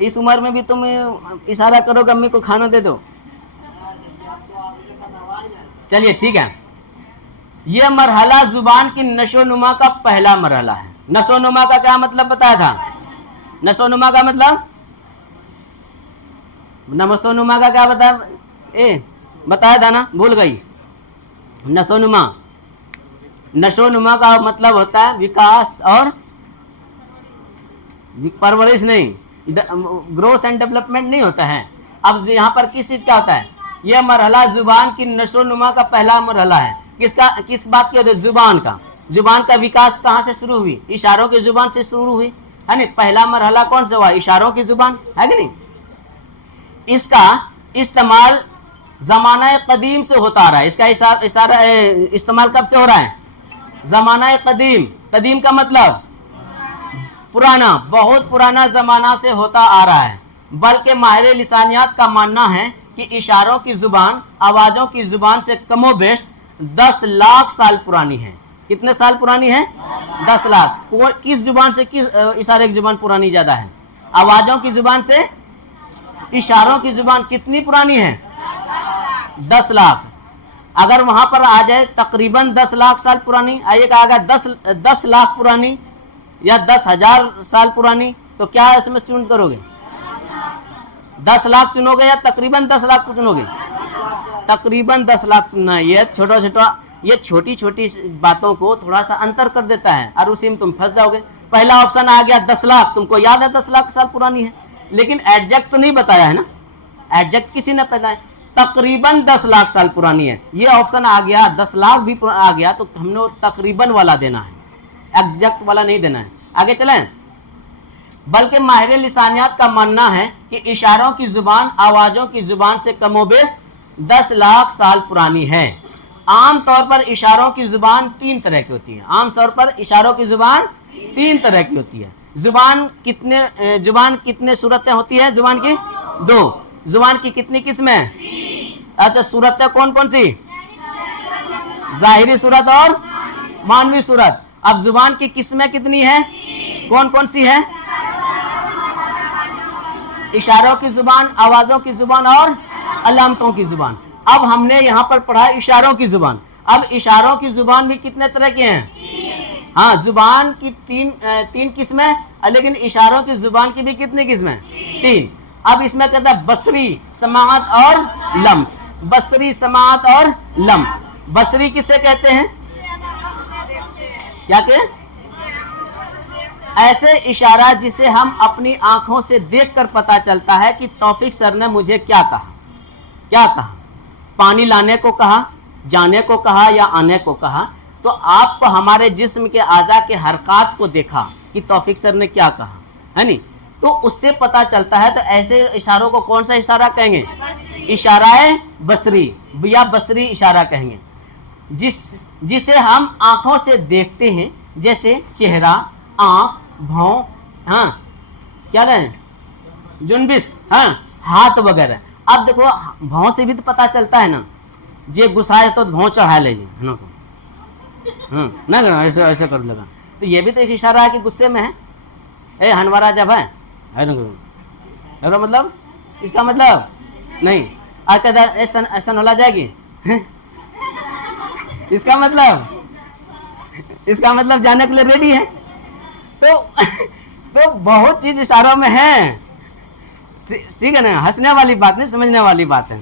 इस उम्र में भी तुम इशारा करोगे अम्मी को खाना दे दो। चलिए ठीक है, यह मरहला जुबान की नशोनुमा का पहला मरहला है। नशोनुमा का क्या मतलब बताया था, नशोनुमा का मतलब, नमसोनुमा का क्या बताया था ना, भूल गई। नशोनुमा, नशोनुमा का मतलब होता है विकास और परवरिश नहीं, ग्रोथ एंड डेवलपमेंट नहीं होता है। अब यहाँ पर किस चीज का होता है, यह मरहला जुबान की नशोनुमा का पहला मरहला है। किसका, किस बात की होती है, जुबान का। जुबान का विकास कहाँ से शुरू हुई, इशारों की जुबान से शुरू हुई, है नहीं। पहला मरहला कौन सा हुआ, इशारों की जुबान, है कि नहीं। इसका इस्तेमाल जमाना कदीम से होता आ रहा है। इसका इस्तेमाल कब से हो रहा है, जमाना कदीम। कदीम का मतलब पुराना, बहुत पुराना जमाना से होता आ रहा है। बल्कि माहिर लिसानियात का मानना है कि इशारों की जुबान आवाज़ों की जुबान से कमोबेश 10 लाख साल पुरानी है। कितने साल पुरानी है, 10 लाख। किस जुबान से किस इशारे की जुबान पुरानी ज़्यादा है, आवाज़ों की जुबान से इशारों की जुबान कितनी पुरानी है, 10 लाख। अगर वहां पर आ जाए तकरीबन 10 लाख साल पुरानी, आइए कहा गया 10 लाख पुरानी या 10,000 साल पुरानी, तो क्या इसमें चुन करोगे, 10 लाख चुनोगे या तकरीबन 10 लाख चुनोगे, तकरीबन 10 लाख चुनना है। ये छोटी छोटी बातों को थोड़ा सा अंतर कर देता है और उसी में तुम फंस जाओगे। पहला ऑप्शन आ गया 10 लाख, तुमको याद है 10 लाख साल पुरानी है, लेकिन एडजेक्ट तो नहीं बताया है ना, एडजेक्ट किसी ने बताया, तकरीबन 10 लाख साल पुरानी है। ये ऑप्शन आ गया, 10 लाख भी आ गया, तो हमने तकरीबन वाला देना है, एग्जैक्ट वाला नहीं देना है। आगे चलें। बल्कि माहिर लिसानियात का मानना है कि इशारों की जुबान आवाज़ों की जुबान से कमोबेश 10 लाख साल पुरानी है। आम तौर पर इशारों की जुबान 3 तरह की होती है। आम तौर पर इशारों की जुबान 3 तरह की होती है। जुबान कितने सूरतें होती है? जुबान की 2। जुबान की कितनी किस्में? अच्छा, सूरतें कौन कौन सी? जाहिरी सूरत और मानवी सूरत। अब जुबान की किस्में कितनी है? कौन कौन सी है? इशारों की जुबान, आवाजों की जुबान और अलामतों की जुबान। अब हमने यहां पर पढ़ा इशारों की जुबान। अब इशारों की जुबान भी कितने तरह के हैं? हाँ, जुबान की तीन किस्में, लेकिन इशारों की जुबान की भी कितनी किस्में? 3। अब इसमें कहता है बसरी, समाअत और लम्स। बसरी, समाअत और लम्स। बसरी किसे कहते हैं? क्या के? ऐसे इशारा जिसे हम अपनी आंखों से देखकर पता चलता है कि तौफीक सर ने मुझे क्या कहा। क्या कहा? पानी लाने को कहा, जाने को कहा या आने को कहा। तो आपको हमारे जिस्म के आज़ा के हरकत को देखा कि तौफीक सर ने क्या कहा, है नी? तो उससे पता चलता है। तो ऐसे इशारों को कौन सा इशारा कहेंगे? इशाराए बसरी या बसरी इशारा कहेंगे। जिसे हम आंखों से देखते हैं, जैसे चेहरा, आंख, भौं, हाँ क्या कहें, जुनबिस, हाँ हाथ वगैरह। अब देखो भौं से भी तो पता चलता है ना, जे गुस्सा है तो भौं चढ़ा ले है ना, ना करना ऐसे ऐसे कर लगा। तो ये भी तो एक इशारा है कि गुस्से में है। ए हनवारा जब है ना, मतलब इसका मतलब नहीं आज कहता ऐसा होला जाएगी इसका मतलब जाने के लिए रेडी है। तो बहुत चीज इशारों में है, ठीक है ना। हंसने वाली बात नहीं, समझने वाली बात है।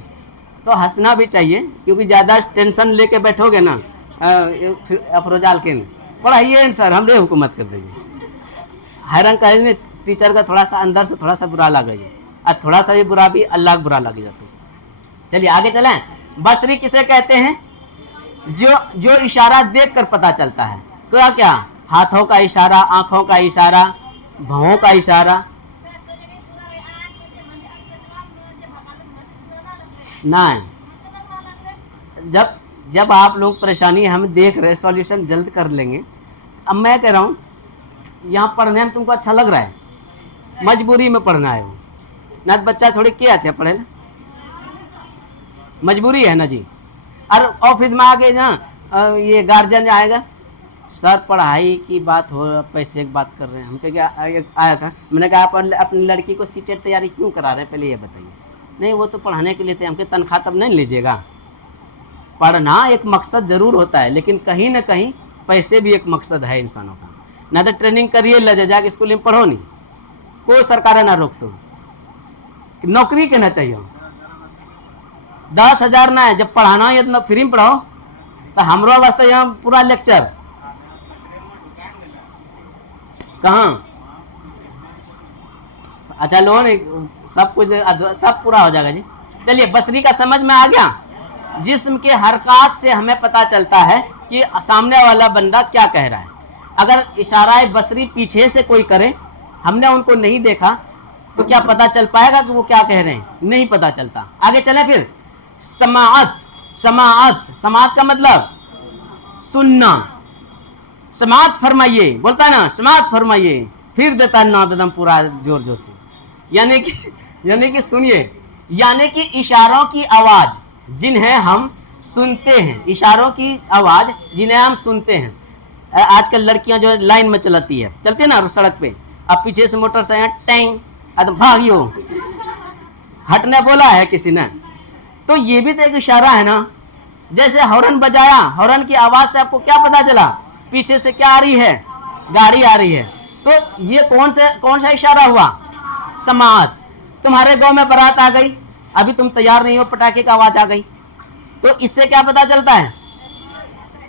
तो हंसना भी चाहिए, क्योंकि ज़्यादा टेंशन लेके बैठोगे ना, फिर अफरोजाल के पढ़ाइए सर हमरे हुकूमत कर देंगे। हैरान कहे टीचर का थोड़ा सा अंदर से थोड़ा सा बुरा लगे, और थोड़ा सा भी बुरा भी अल्लाह बुरा लग जाता। चलिए आगे चलें। बसरी किसे कहते हैं? जो इशारा देख कर पता चलता है। क्या क्या? हाथों का इशारा, आंखों का इशारा, भौं का इशारा। नहीं, जब आप लोग परेशानी हम देख रहे, सॉल्यूशन जल्द कर लेंगे। अब मैं कह रहा हूँ यहाँ पढ़ने में तुमको अच्छा लग रहा है, मजबूरी में पढ़ना है वो ना, बच्चा छोड़ के आते हैं पढ़े ना, मजबूरी है ना जी। और ऑफिस में आके ना ये गार्जियन आएगा, सर पढ़ाई की बात हो, पैसे की बात कर रहे हैं। हम क्या आया था, मैंने कहा आप अपनी लड़की को सीटेट तैयारी क्यों करा रहे हैं, पहले ये बताइए। नहीं वो तो पढ़ाने के लिए थे। हमके तनख्वाह तब नहीं लीजिएगा। पढ़ना एक मकसद ज़रूर होता है, लेकिन कहीं ना कहीं पैसे भी एक मकसद है इंसानों का। ना तो ट्रेनिंग करिए, ले जाके स्कूल में पढ़ो नहीं, कोई सरकार ना रोक तो नौकरी कहना चाहिए। 10,000 ना है, जब पढ़ाना है इतना फ्री में पढ़ाओ। तो हमारे वास्ते यहाँ पूरा लेक्चर कहाँ, अच्छा लोन सब कुछ सब पूरा हो जाएगा जी। चलिए बसरी का समझ में आ गया। जिस्म के हरकत से हमें पता चलता है कि सामने वाला बंदा क्या कह रहा है। अगर इशारा बसरी पीछे से कोई करे, हमने उनको नहीं देखा, तो क्या पता चल पाएगा कि वो क्या कह रहे हैं? नहीं पता चलता। आगे चले फिर। समाअत। समाअत का मतलब सुनना। समाअत फरमाइए, बोलता है ना समाअत फरमाइए, फिर देता है नादम पूरा जोर जोर से। यानी कि सुनिए, यानी कि इशारों की आवाज़ जिन्हें हम सुनते हैं, इशारों की आवाज़ जिन्हें हम सुनते हैं। आजकल लड़कियां जो लाइन में चलती है ना सड़क पे, अब पीछे से मोटरसाइकिल टैंग, एकदम भागियो, हटने बोला है किसी ने, तो ये भी तो एक इशारा है ना। जैसे हॉर्न बजाया, हॉर्न की आवाज़ से आपको क्या पता चला? पीछे से क्या आ रही है? गाड़ी आ रही है। तो ये कौन सा इशारा हुआ? समाअत। तुम्हारे गांव में बारात आ गई, अभी तुम तैयार नहीं हो, पटाखे की आवाज आ गई, तो इससे क्या पता चलता है?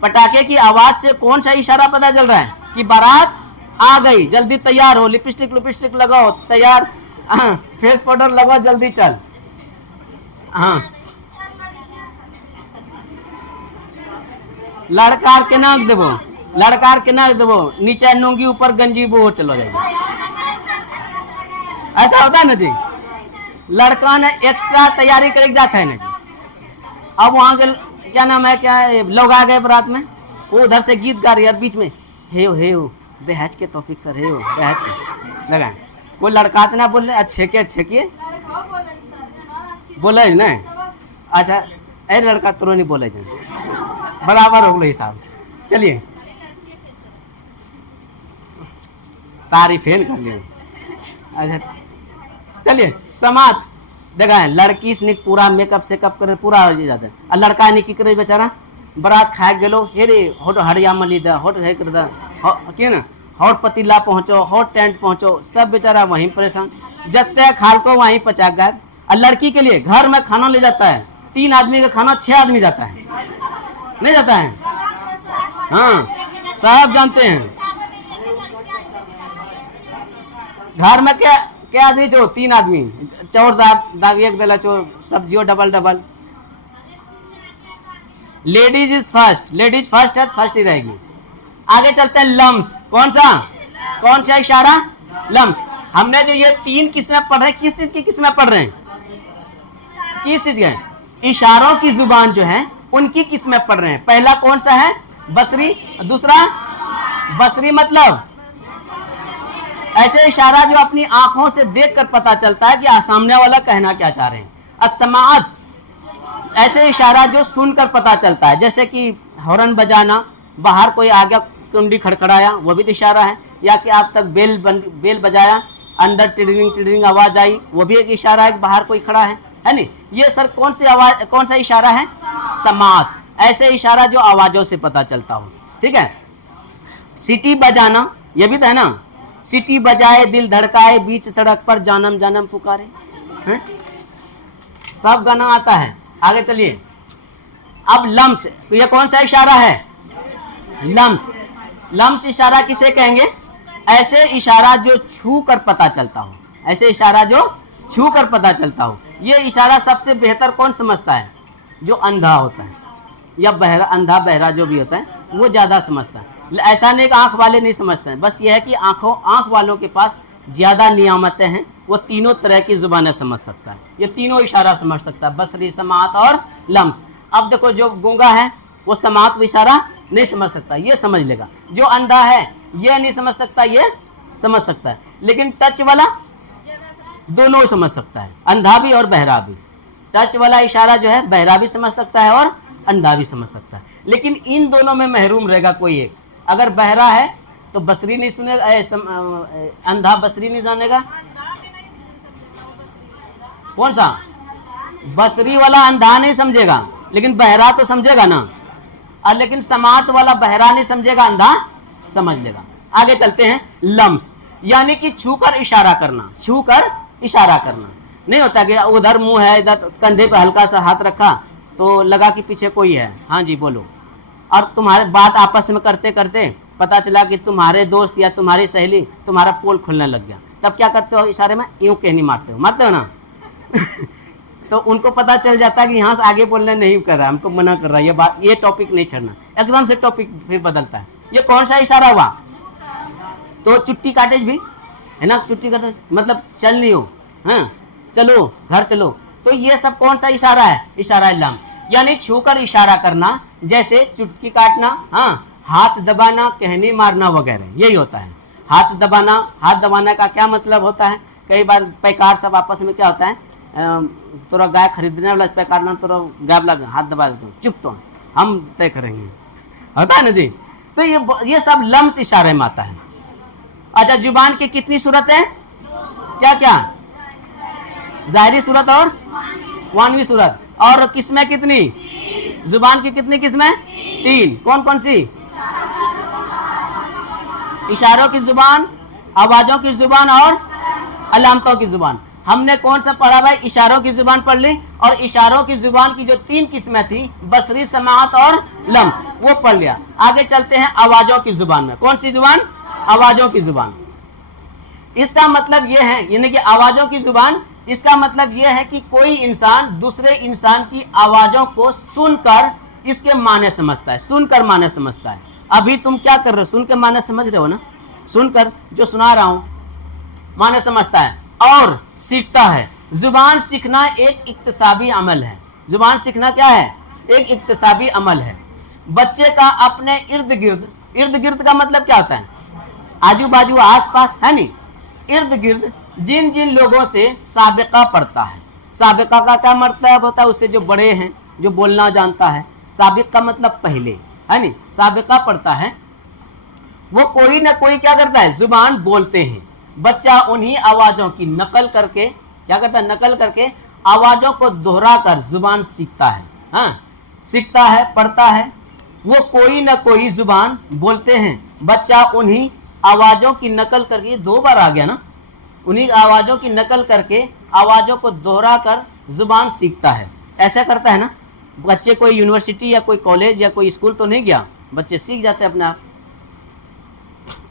पटाखे की आवाज से कौन सा इशारा पता चल रहा है कि बारात आ गई, जल्दी तैयार हो, लिपस्टिक लगाओ, तैयार, फेस पाउडर लगाओ, जल्दी चल। हाँ, लड़कार के नाक देवो, नीचे नूंगी ऊपर गंजी वो चलो जाएगी। ऐसा होता है ना जी, लड़का ने एक्स्ट्रा तैयारी करके जाता है ना जी। अब वहाँ के क्या नाम है, क्या लोग आ गए बारात में, वो उधर से गीत गा रही है, बीच में हे हो बेहज के तौफीक सर, हे हो बेहज के लगाए, वो लड़का तो ना बोल रहे अच्छे के बोले ना। अच्छा अरे लड़का तो नहीं बोले जाए, बराबर हो गए हिसाब। चलिए तारीफेन कर लिए। अच्छा चलिए समात देखा है, लड़की से पूरा मेकअप सेकअप करे पूरा हो जाता है, और लड़का नहीं की करे बेचारा, बारात खाए गेलो हे रे होट हड़िया मली दा होट है कर दा कि ना, होट पतीला पहुँचो, होट टेंट पहुँचो, सब बेचारा वहीं परेशान, जत्ते खाल को वहीं पचाक गए। और लड़की के लिए घर में खाना ले जाता है, 3 आदमी का खाना 6 आदमी जाता है, नहीं जाता है, हाँ सब जानते हैं। घर में क्या आदमी जो 3 आदमी, चौर दाग एक दला चो, सब्जियों double double. Ladies is first, ladies first है, फर्स्ट ही रहेगी। आगे चलते हैं लम्स, कौन सा इशारा, लम्स। हमने जो ये 3 किस्में पढ़ रहे हैं, किस चीज की किस्में पढ़ रहे हैं, किस चीज के, इशारों की जुबान जो है उनकी किस्में पढ़ रहे हैं। पहला कौन सा है, बसरी, दूसरा बसरी मतलब ऐसे इशारा जो अपनी आंखों से देखकर पता चलता है कि सामने वाला कहना क्या चाह रहे हैं। असमाअत ऐसे इशारा जो सुनकर पता चलता है, जैसे कि हॉर्न बजाना, बाहर कोई आ गया कुंडी खड़खड़ाया वो भी तो इशारा है, या कि आप तक बेल बजाया, अंदर टिडरिंग टिडरिंग आवाज आई वो भी एक इशारा है, बाहर कोई खड़ा है नहीं। ये सर कौन सा इशारा है, समाअत, ऐसे इशारा जो आवाजों से पता चलता हो। ठीक है, सीटी बजाना ये भी तो है ना, सीटी बजाए दिल धड़काए बीच सड़क पर जानम जानम पुकारे, हैं? सब गाना आता है। आगे चलिए, अब लम्स, तो ये कौन सा इशारा है, लम्स। लम्स इशारा किसे कहेंगे, ऐसे इशारा जो छू कर पता चलता हो, ऐसे इशारा जो छू कर पता चलता हो। ये इशारा सबसे बेहतर कौन समझता है, जो अंधा होता है या बहरा, अंधा बहरा जो भी होता है वो ज़्यादा समझता है। ऐसा नहीं कि आँख वाले नहीं समझते हैं, बस ये है कि आँख वालों के पास ज़्यादा नियामतें हैं, वो तीनों तरह की ज़ुबानें समझ सकता है, ये तीनों इशारा समझ सकता है, बसरी, समाअत और लम्स। अब देखो जो गूंगा है वो समाअत इशारा नहीं समझ सकता, ये समझ लेगा। जो अंधा है ये नहीं समझ सकता, ये समझ सकता है। लेकिन टच वाला दोनों समझ सकता है, अंधा भी और बहरा भी। टच वाला इशारा जो है बहरा भी समझ सकता है और अंधा भी समझ सकता है। लेकिन इन दोनों में महरूम रहेगा कोई एक। अगर बहरा है तो बसरी नहीं सुनेगा, अंधा बसरी नहीं जानेगा। कौन सा, बसरी वाला अंधा नहीं समझेगा लेकिन बहरा तो समझेगा ना, और लेकिन समाअत वाला बहरा नहीं समझेगा, अंधा समझ लेगा। आगे चलते हैं, लम्स यानी कि छूकर इशारा करना, छूकर इशारा करना। नहीं होता कि उधर मुंह है, इधर कंधे पे हल्का सा हाथ रखा तो लगा कि पीछे कोई है, हाँ जी बोलो, और तुम्हारे बात आपस में करते करते पता चला कि तुम्हारे दोस्त या तुम्हारी सहेली तुम्हारा पोल खुलने लग गया, तब क्या करते हो, इशारे में यूं कहनी मारते हो ना तो उनको पता चल जाता है कि यहाँ से आगे बोलने नहीं कर रहा, हमको मना कर रहा है, ये बात, ये टॉपिक नहीं छेड़ना। एकदम से टॉपिक फिर बदलता है। ये कौन सा इशारा हुआ, तो चुट्टी काटेज भी है ना, चुट्टी काटेज मतलब चल नहीं हो, हाँ चलो घर चलो, तो ये सब कौन सा इशारा है, इशारा लम्स, यानी छूकर इशारा करना, जैसे चुटकी काटना, हाँ हाथ दबाना, कहनी मारना वगैरह, यही होता है। हाथ दबाना, हाथ दबाना का क्या मतलब होता है, कई बार पैकार सब आपस में क्या होता है, तोरा गाय खरीदने वाला पैकार ना, तोरा गाय वाला हाथ दबा दो, चुप तो हम तय करेंगे, होता है ना जी। तो ये सब लम्स इशारे में आता है। अच्छा, जुबान की कितनी सूरत है, क्या क्या, जाहिरी सूरत और वानवी सूरत, और किस्में कितनी, जुबान की कितनी किस्में, 3। कौन कौन सी, इशारों की जुबान, आवाजों की जुबान और अलामतों की जुबान। हमने कौन सा पढ़ा भाई, इशारों की जुबान पढ़ ली, और इशारों की जुबान की जो 3 किस्में थी, बसरी, समाअत और लम्स, वो पढ़ लिया। आगे चलते हैं आवाजों की जुबान में। कौन सी जुबान, आवाजों की जुबान। इसका मतलब यह है, यानी कि आवाजों की जुबान, इसका मतलब यह है कि कोई इंसान दूसरे इंसान की आवाजों को सुनकर इसके माने समझता है, सुनकर माने समझता है। अभी तुम क्या कर रहे हो, सुन के माने समझ रहे हो ना, सुनकर जो सुना रहा हूं माने समझता है। और सीखता है। जुबान सीखना एक इक्तिसाबी अमल है। जुबान सीखना क्या है? एक इक्तिसाबी अमल है। बच्चे का अपने इर्द गिर्द, इर्द गिर्द का मतलब क्या होता है? आजू बाजू, आस पास, है नहीं, इर्द गिर्द जिन जिन लोगों से साबिका पढ़ता है। साबिका का क्या मतलब होता है? उससे जो बड़े हैं, जो बोलना जानता है। साबिक का मतलब पहले, है नहीं, साबिका पढ़ता है, वो कोई ना कोई क्या करता है? जुबान बोलते हैं। बच्चा उन्हीं आवाज़ों की नकल करके क्या करता है? नकल करके आवाज़ों को दोहरा कर जुबान सीखता है। हाँ, सीखता है, पढ़ता है, वो कोई ना कोई जुबान बोलते हैं। बच्चा उन्हीं आवाज़ों की नकल करके, ये 2 बार आ गया ना, उन्हीं आवाज़ों की नकल करके आवाज़ों को दोहरा कर जुबान सीखता है। ऐसा करता है ना। बच्चे कोई यूनिवर्सिटी या कोई कॉलेज या कोई स्कूल तो नहीं गया, बच्चे सीख जाते हैं अपने आप।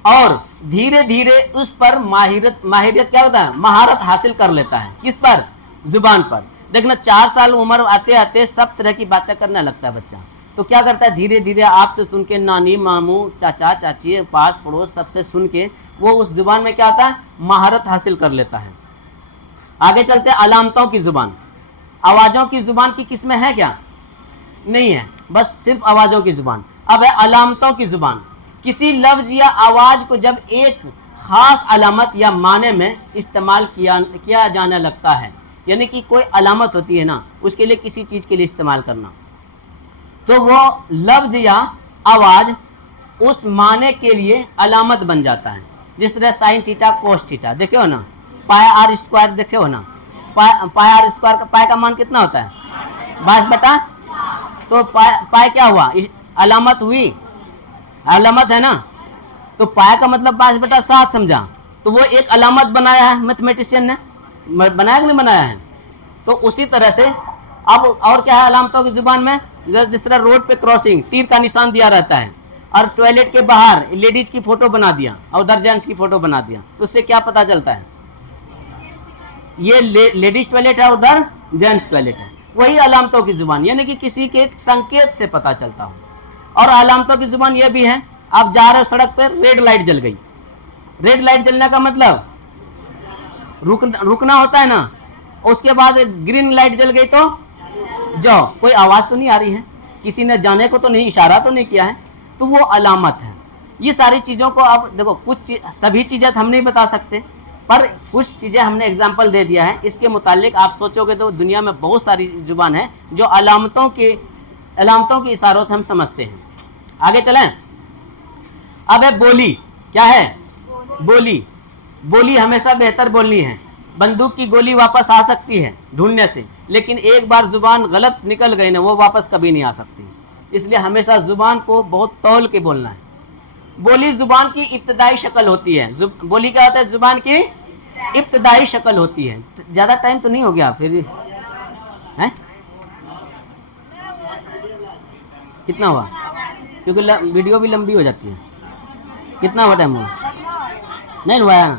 और धीरे धीरे उस पर माहिरियत क्या होता है? महारत हासिल कर लेता है। किस पर? जुबान पर। देखना 4 साल उम्र आते आते सब तरह की बातें करने लगता है बच्चा। तो क्या करता है? धीरे धीरे आपसे सुन के, नानी मामू चाचा चाची पास पड़ोस सबसे सुन के वो उस जुबान में क्या होता है? महारत हासिल कर लेता है। आगे चलते हैं, अलामतों की जुबान। आवाज़ों की जुबान की किस्में है क्या? नहीं है, बस सिर्फ आवाज़ों की जुबान। अब है अलामतों की जुबान। किसी लफ्ज़ या आवाज़ को जब एक ख़ास अलामत या माने में इस्तेमाल किया जाने लगता है, यानी कि कोई अलामत होती है ना, उसके लिए किसी चीज़ के लिए इस्तेमाल करना, तो वो लफ्ज़ या आवाज़ उस माने के लिए अलामत बन जाता है। जिस तरह साइन थीटा कोस थीटा देखे हो ना, पाई आर स्क्वायर देखे हो ना, पाई आर स्क्वायर का पाई का मान कितना होता है? 22 बटा, तो पाई क्या हुआ? अलामत हुई, अलामत है ना। तो पाई का मतलब 22 बटा 7 समझा, तो वो एक अलामत बनाया है मैथमेटिशियन ने, बनाया कि नहीं बनाया है? तो उसी तरह से अब और क्या है अलामतों की जुबान में? जिस तरह रोड पे क्रॉसिंग तीर का निशान दिया रहता है, और टॉयलेट के बाहर लेडीज की फोटो बना दिया और उधर जेंट्स की फोटो बना दिया, तो उससे क्या पता चलता है? ये लेडीज टॉयलेट है, उधर जेंट्स टॉयलेट है। वही अलामतों की जुबान, यानी कि किसी के संकेत से पता चलता हो। और अलामतों की जुबान ये भी है, आप जा रहे हो सड़क पर, रेड लाइट जल गई। रेड लाइट जलने का मतलब रुकना होता है ना। उसके बाद ग्रीन लाइट जल गई तो जाओ, कोई आवाज़ तो नहीं आ रही है, किसी ने जाने को तो नहीं, इशारा तो नहीं किया है, तो वो अलामत है। ये सारी चीज़ों को अब देखो, कुछ सभी चीज़ें हम नहीं बता सकते, पर कुछ चीज़ें हमने एग्जाम्पल दे दिया है। इसके मुतालिक आप सोचोगे तो दुनिया में बहुत सारी जुबान है जो अलामतों के इशारों से हम समझते हैं। आगे चलें। अब है बोली। क्या है? बोली। बोली हमेशा बेहतर बोलनी है। बंदूक की गोली वापस आ सकती है ढूंढने से, लेकिन एक बार जुबान गलत निकल गई ना, वो वापस कभी नहीं आ सकती। इसलिए हमेशा जुबान को बहुत तौल के बोलना है। बोली जुबान की इब्तदाई शक्ल होती है। बोली क्या होता है? जुबान की इब्तदाई शक्ल होती है। ज़्यादा टाइम तो नहीं हो गया फिर है? कितना हुआ? क्योंकि वीडियो भी लंबी हो जाती है। कितना हुआ टाइम? हुआ नहीं हुआ है?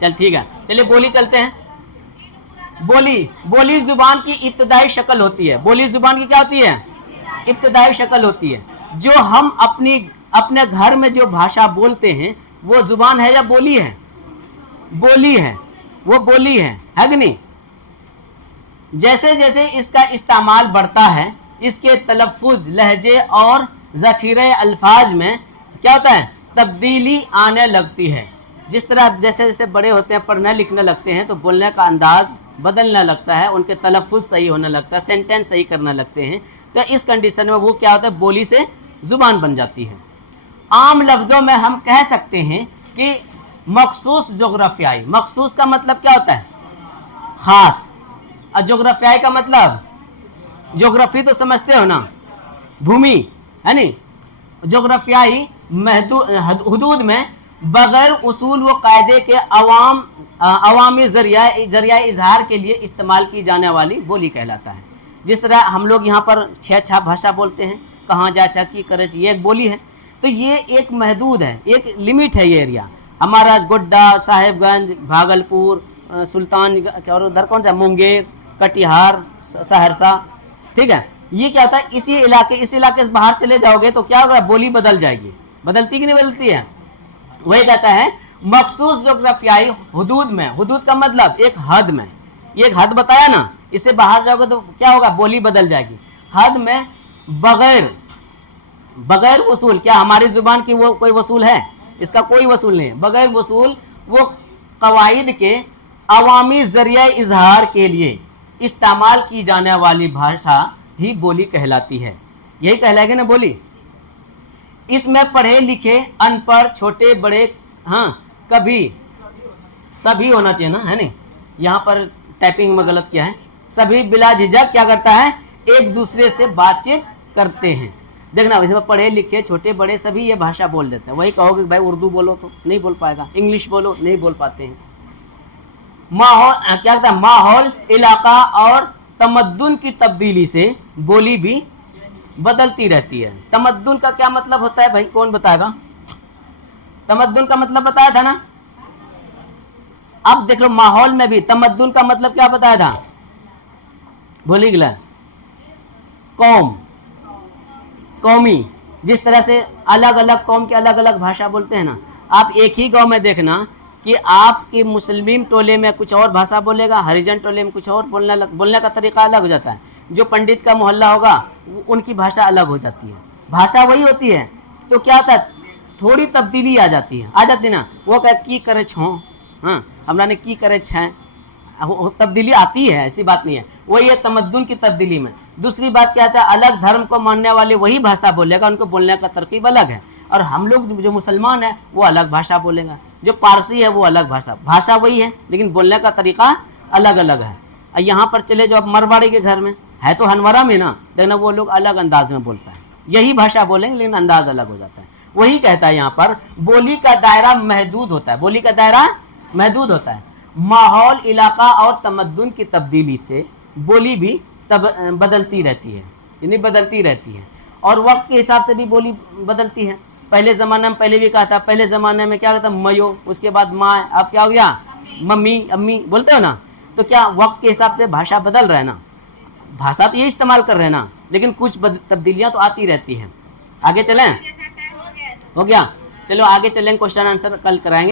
चल ठीक है, चलिए बोली चलते हैं। बोली जुबान की इब्तदाई शक्ल होती है। बोली जुबान की क्या होती है? इब्तदाई शक्ल होती है। जो हम अपने घर में जो भाषा बोलते हैं वो जुबान है या बोली है? बोली है, वो बोली है कि नहीं? जैसे जैसे इसका इस्तेमाल बढ़ता है, इसके तलफ़ुज़, लहजे और ज़ख़ीरे अल्फाज में क्या होता है? तब्दीली आने लगती है। जिस तरह जैसे जैसे बड़े होते हैं, पढ़ने लिखने लगते हैं, तो बोलने का अंदाज़ बदलने लगता है, उनके तलफ़ुज़ सही होने लगता है, सेंटेंस सही करने लगते हैं। तो इस कंडीशन में वो क्या होता है? बोली से ज़ुबान बन जाती है। आम लफ्ज़ों में हम कह सकते हैं कि मखसूस जोग्राफियाई। मखसूस का मतलब क्या होता है? ख़ास। और जोग्राफियाई का मतलब, जोग्राफी तो समझते हो ना, भूमि, है नहीं? जोग्राफियाई हदूद में बग़ैर उसूल व कायदे के अवामी ज़रिया इजहार के लिए इस्तेमाल की जाने वाली बोली कहलाता है। जिस तरह हम लोग यहाँ पर छः भाषा बोलते हैं, कहाँ जा छा की करे, ये एक बोली है। तो ये एक महदूद है, एक लिमिट है ये एरिया। हमारा गोड्डा, साहेबगंज, भागलपुर, सुल्तान और उधर कौन सा, मुंगेर, कटिहार, सहरसा, ठीक है। ये क्या होता है? इस इलाके से बाहर चले जाओगे तो क्या होगा? बोली बदल जाएगी। बदलती कि नहीं बदलती है? वही कहता है मखसूस जोग्राफियाई हुदूद में, हुदूद का मतलब एक हद में, ये एक हद बताया ना, इससे बाहर जाओगे तो क्या होगा, बोली बदल जाएगी। हद में बगैर वसूल, क्या हमारी जुबान की वो कोई वसूल है, इसका कोई वसूल नहीं है, बगैर वसूल वो कवायद के अवामी जरिया इजहार के लिए इस्तेमाल की जाने वाली भाषा ही बोली कहलाती है। यही कहलाएगी ना बोली। इसमें पढ़े लिखे अनपढ़ छोटे बड़े, हाँ कभी सभी होना चाहिए ना, है नहीं, यहाँ पर टाइपिंग में गलत किया है, सभी बिला झिझक क्या करता है, एक दूसरे से बातचीत करते हैं। देखना इसमें पढ़े लिखे छोटे बड़े सभी ये भाषा बोल देते हैं। वही कहोगे भाई उर्दू बोलो तो नहीं बोल पाएगा, इंग्लिश बोलो नहीं बोल पाते हैं। माहौल क्या कहता है, माहौल इलाका और तमद्दुन की तब्दीली से बोली भी बदलती रहती है। तमद्दुन का क्या मतलब होता है भाई, कौन बताएगा? तमद्दुन का मतलब बताया था ना। अब देख लो माहौल में भी तमद्दुन का मतलब क्या बताया था, भूल ही गया। कौम, कौमी, जिस तरह से अलग अलग कौम के अलग अलग भाषा बोलते हैं ना। आप एक ही गांव में देखना कि आपके मुस्लिम टोले में कुछ और भाषा बोलेगा, हरिजन टोले में कुछ और बोलने का तरीका अलग हो जाता है। जो पंडित का मोहल्ला होगा उनकी भाषा अलग हो जाती है, भाषा वही होती है, तो क्या होता है थोड़ी तब्दीली आ जाती है ना। वो कह की करे छो, हाँ हमरा ने की करे छे, तब्दीली आती है, ऐसी बात नहीं है। वही है तमद्दुन की तब्दीली में। दूसरी बात क्या है, अलग धर्म को मानने वाले वही भाषा बोलेगा, उनको बोलने का तरकीब अलग है। और हम लोग जो मुसलमान है वो अलग भाषा बोलेगा, जो पारसी है वो अलग भाषा वही है लेकिन बोलने का तरीका अलग अलग है। यहाँ पर चले जो अब मरवाड़ी के घर में है तो हनवरा में ना, देखना वो लोग अलग अंदाज में बोलता है, यही भाषा बोलेंगे लेकिन अंदाज अलग हो जाता है। वही कहता है यहाँ पर बोली का दायरा महदूद होता है, बोली का दायरा महदूद होता है। माहौल इलाका और तमद्दुन की तब्दीली से बोली भी बदलती रहती है, यानी बदलती रहती है। और वक्त के हिसाब से भी बोली बदलती है। पहले ज़माने में, पहले भी कहा था, पहले ज़माने में क्या कहता मयो, उसके बाद माँ, अब क्या हो गया मम्मी अम्मी बोलते हो ना। तो क्या वक्त के हिसाब से भाषा बदल रहा है ना, भाषा तो ये इस्तेमाल कर रहे हैं ना, लेकिन कुछ तब्दीलियाँ तो आती रहती हैं। आगे चलें, हो गया, चलो आगे चलें, क्वेश्चन आंसर कल कराएंगे।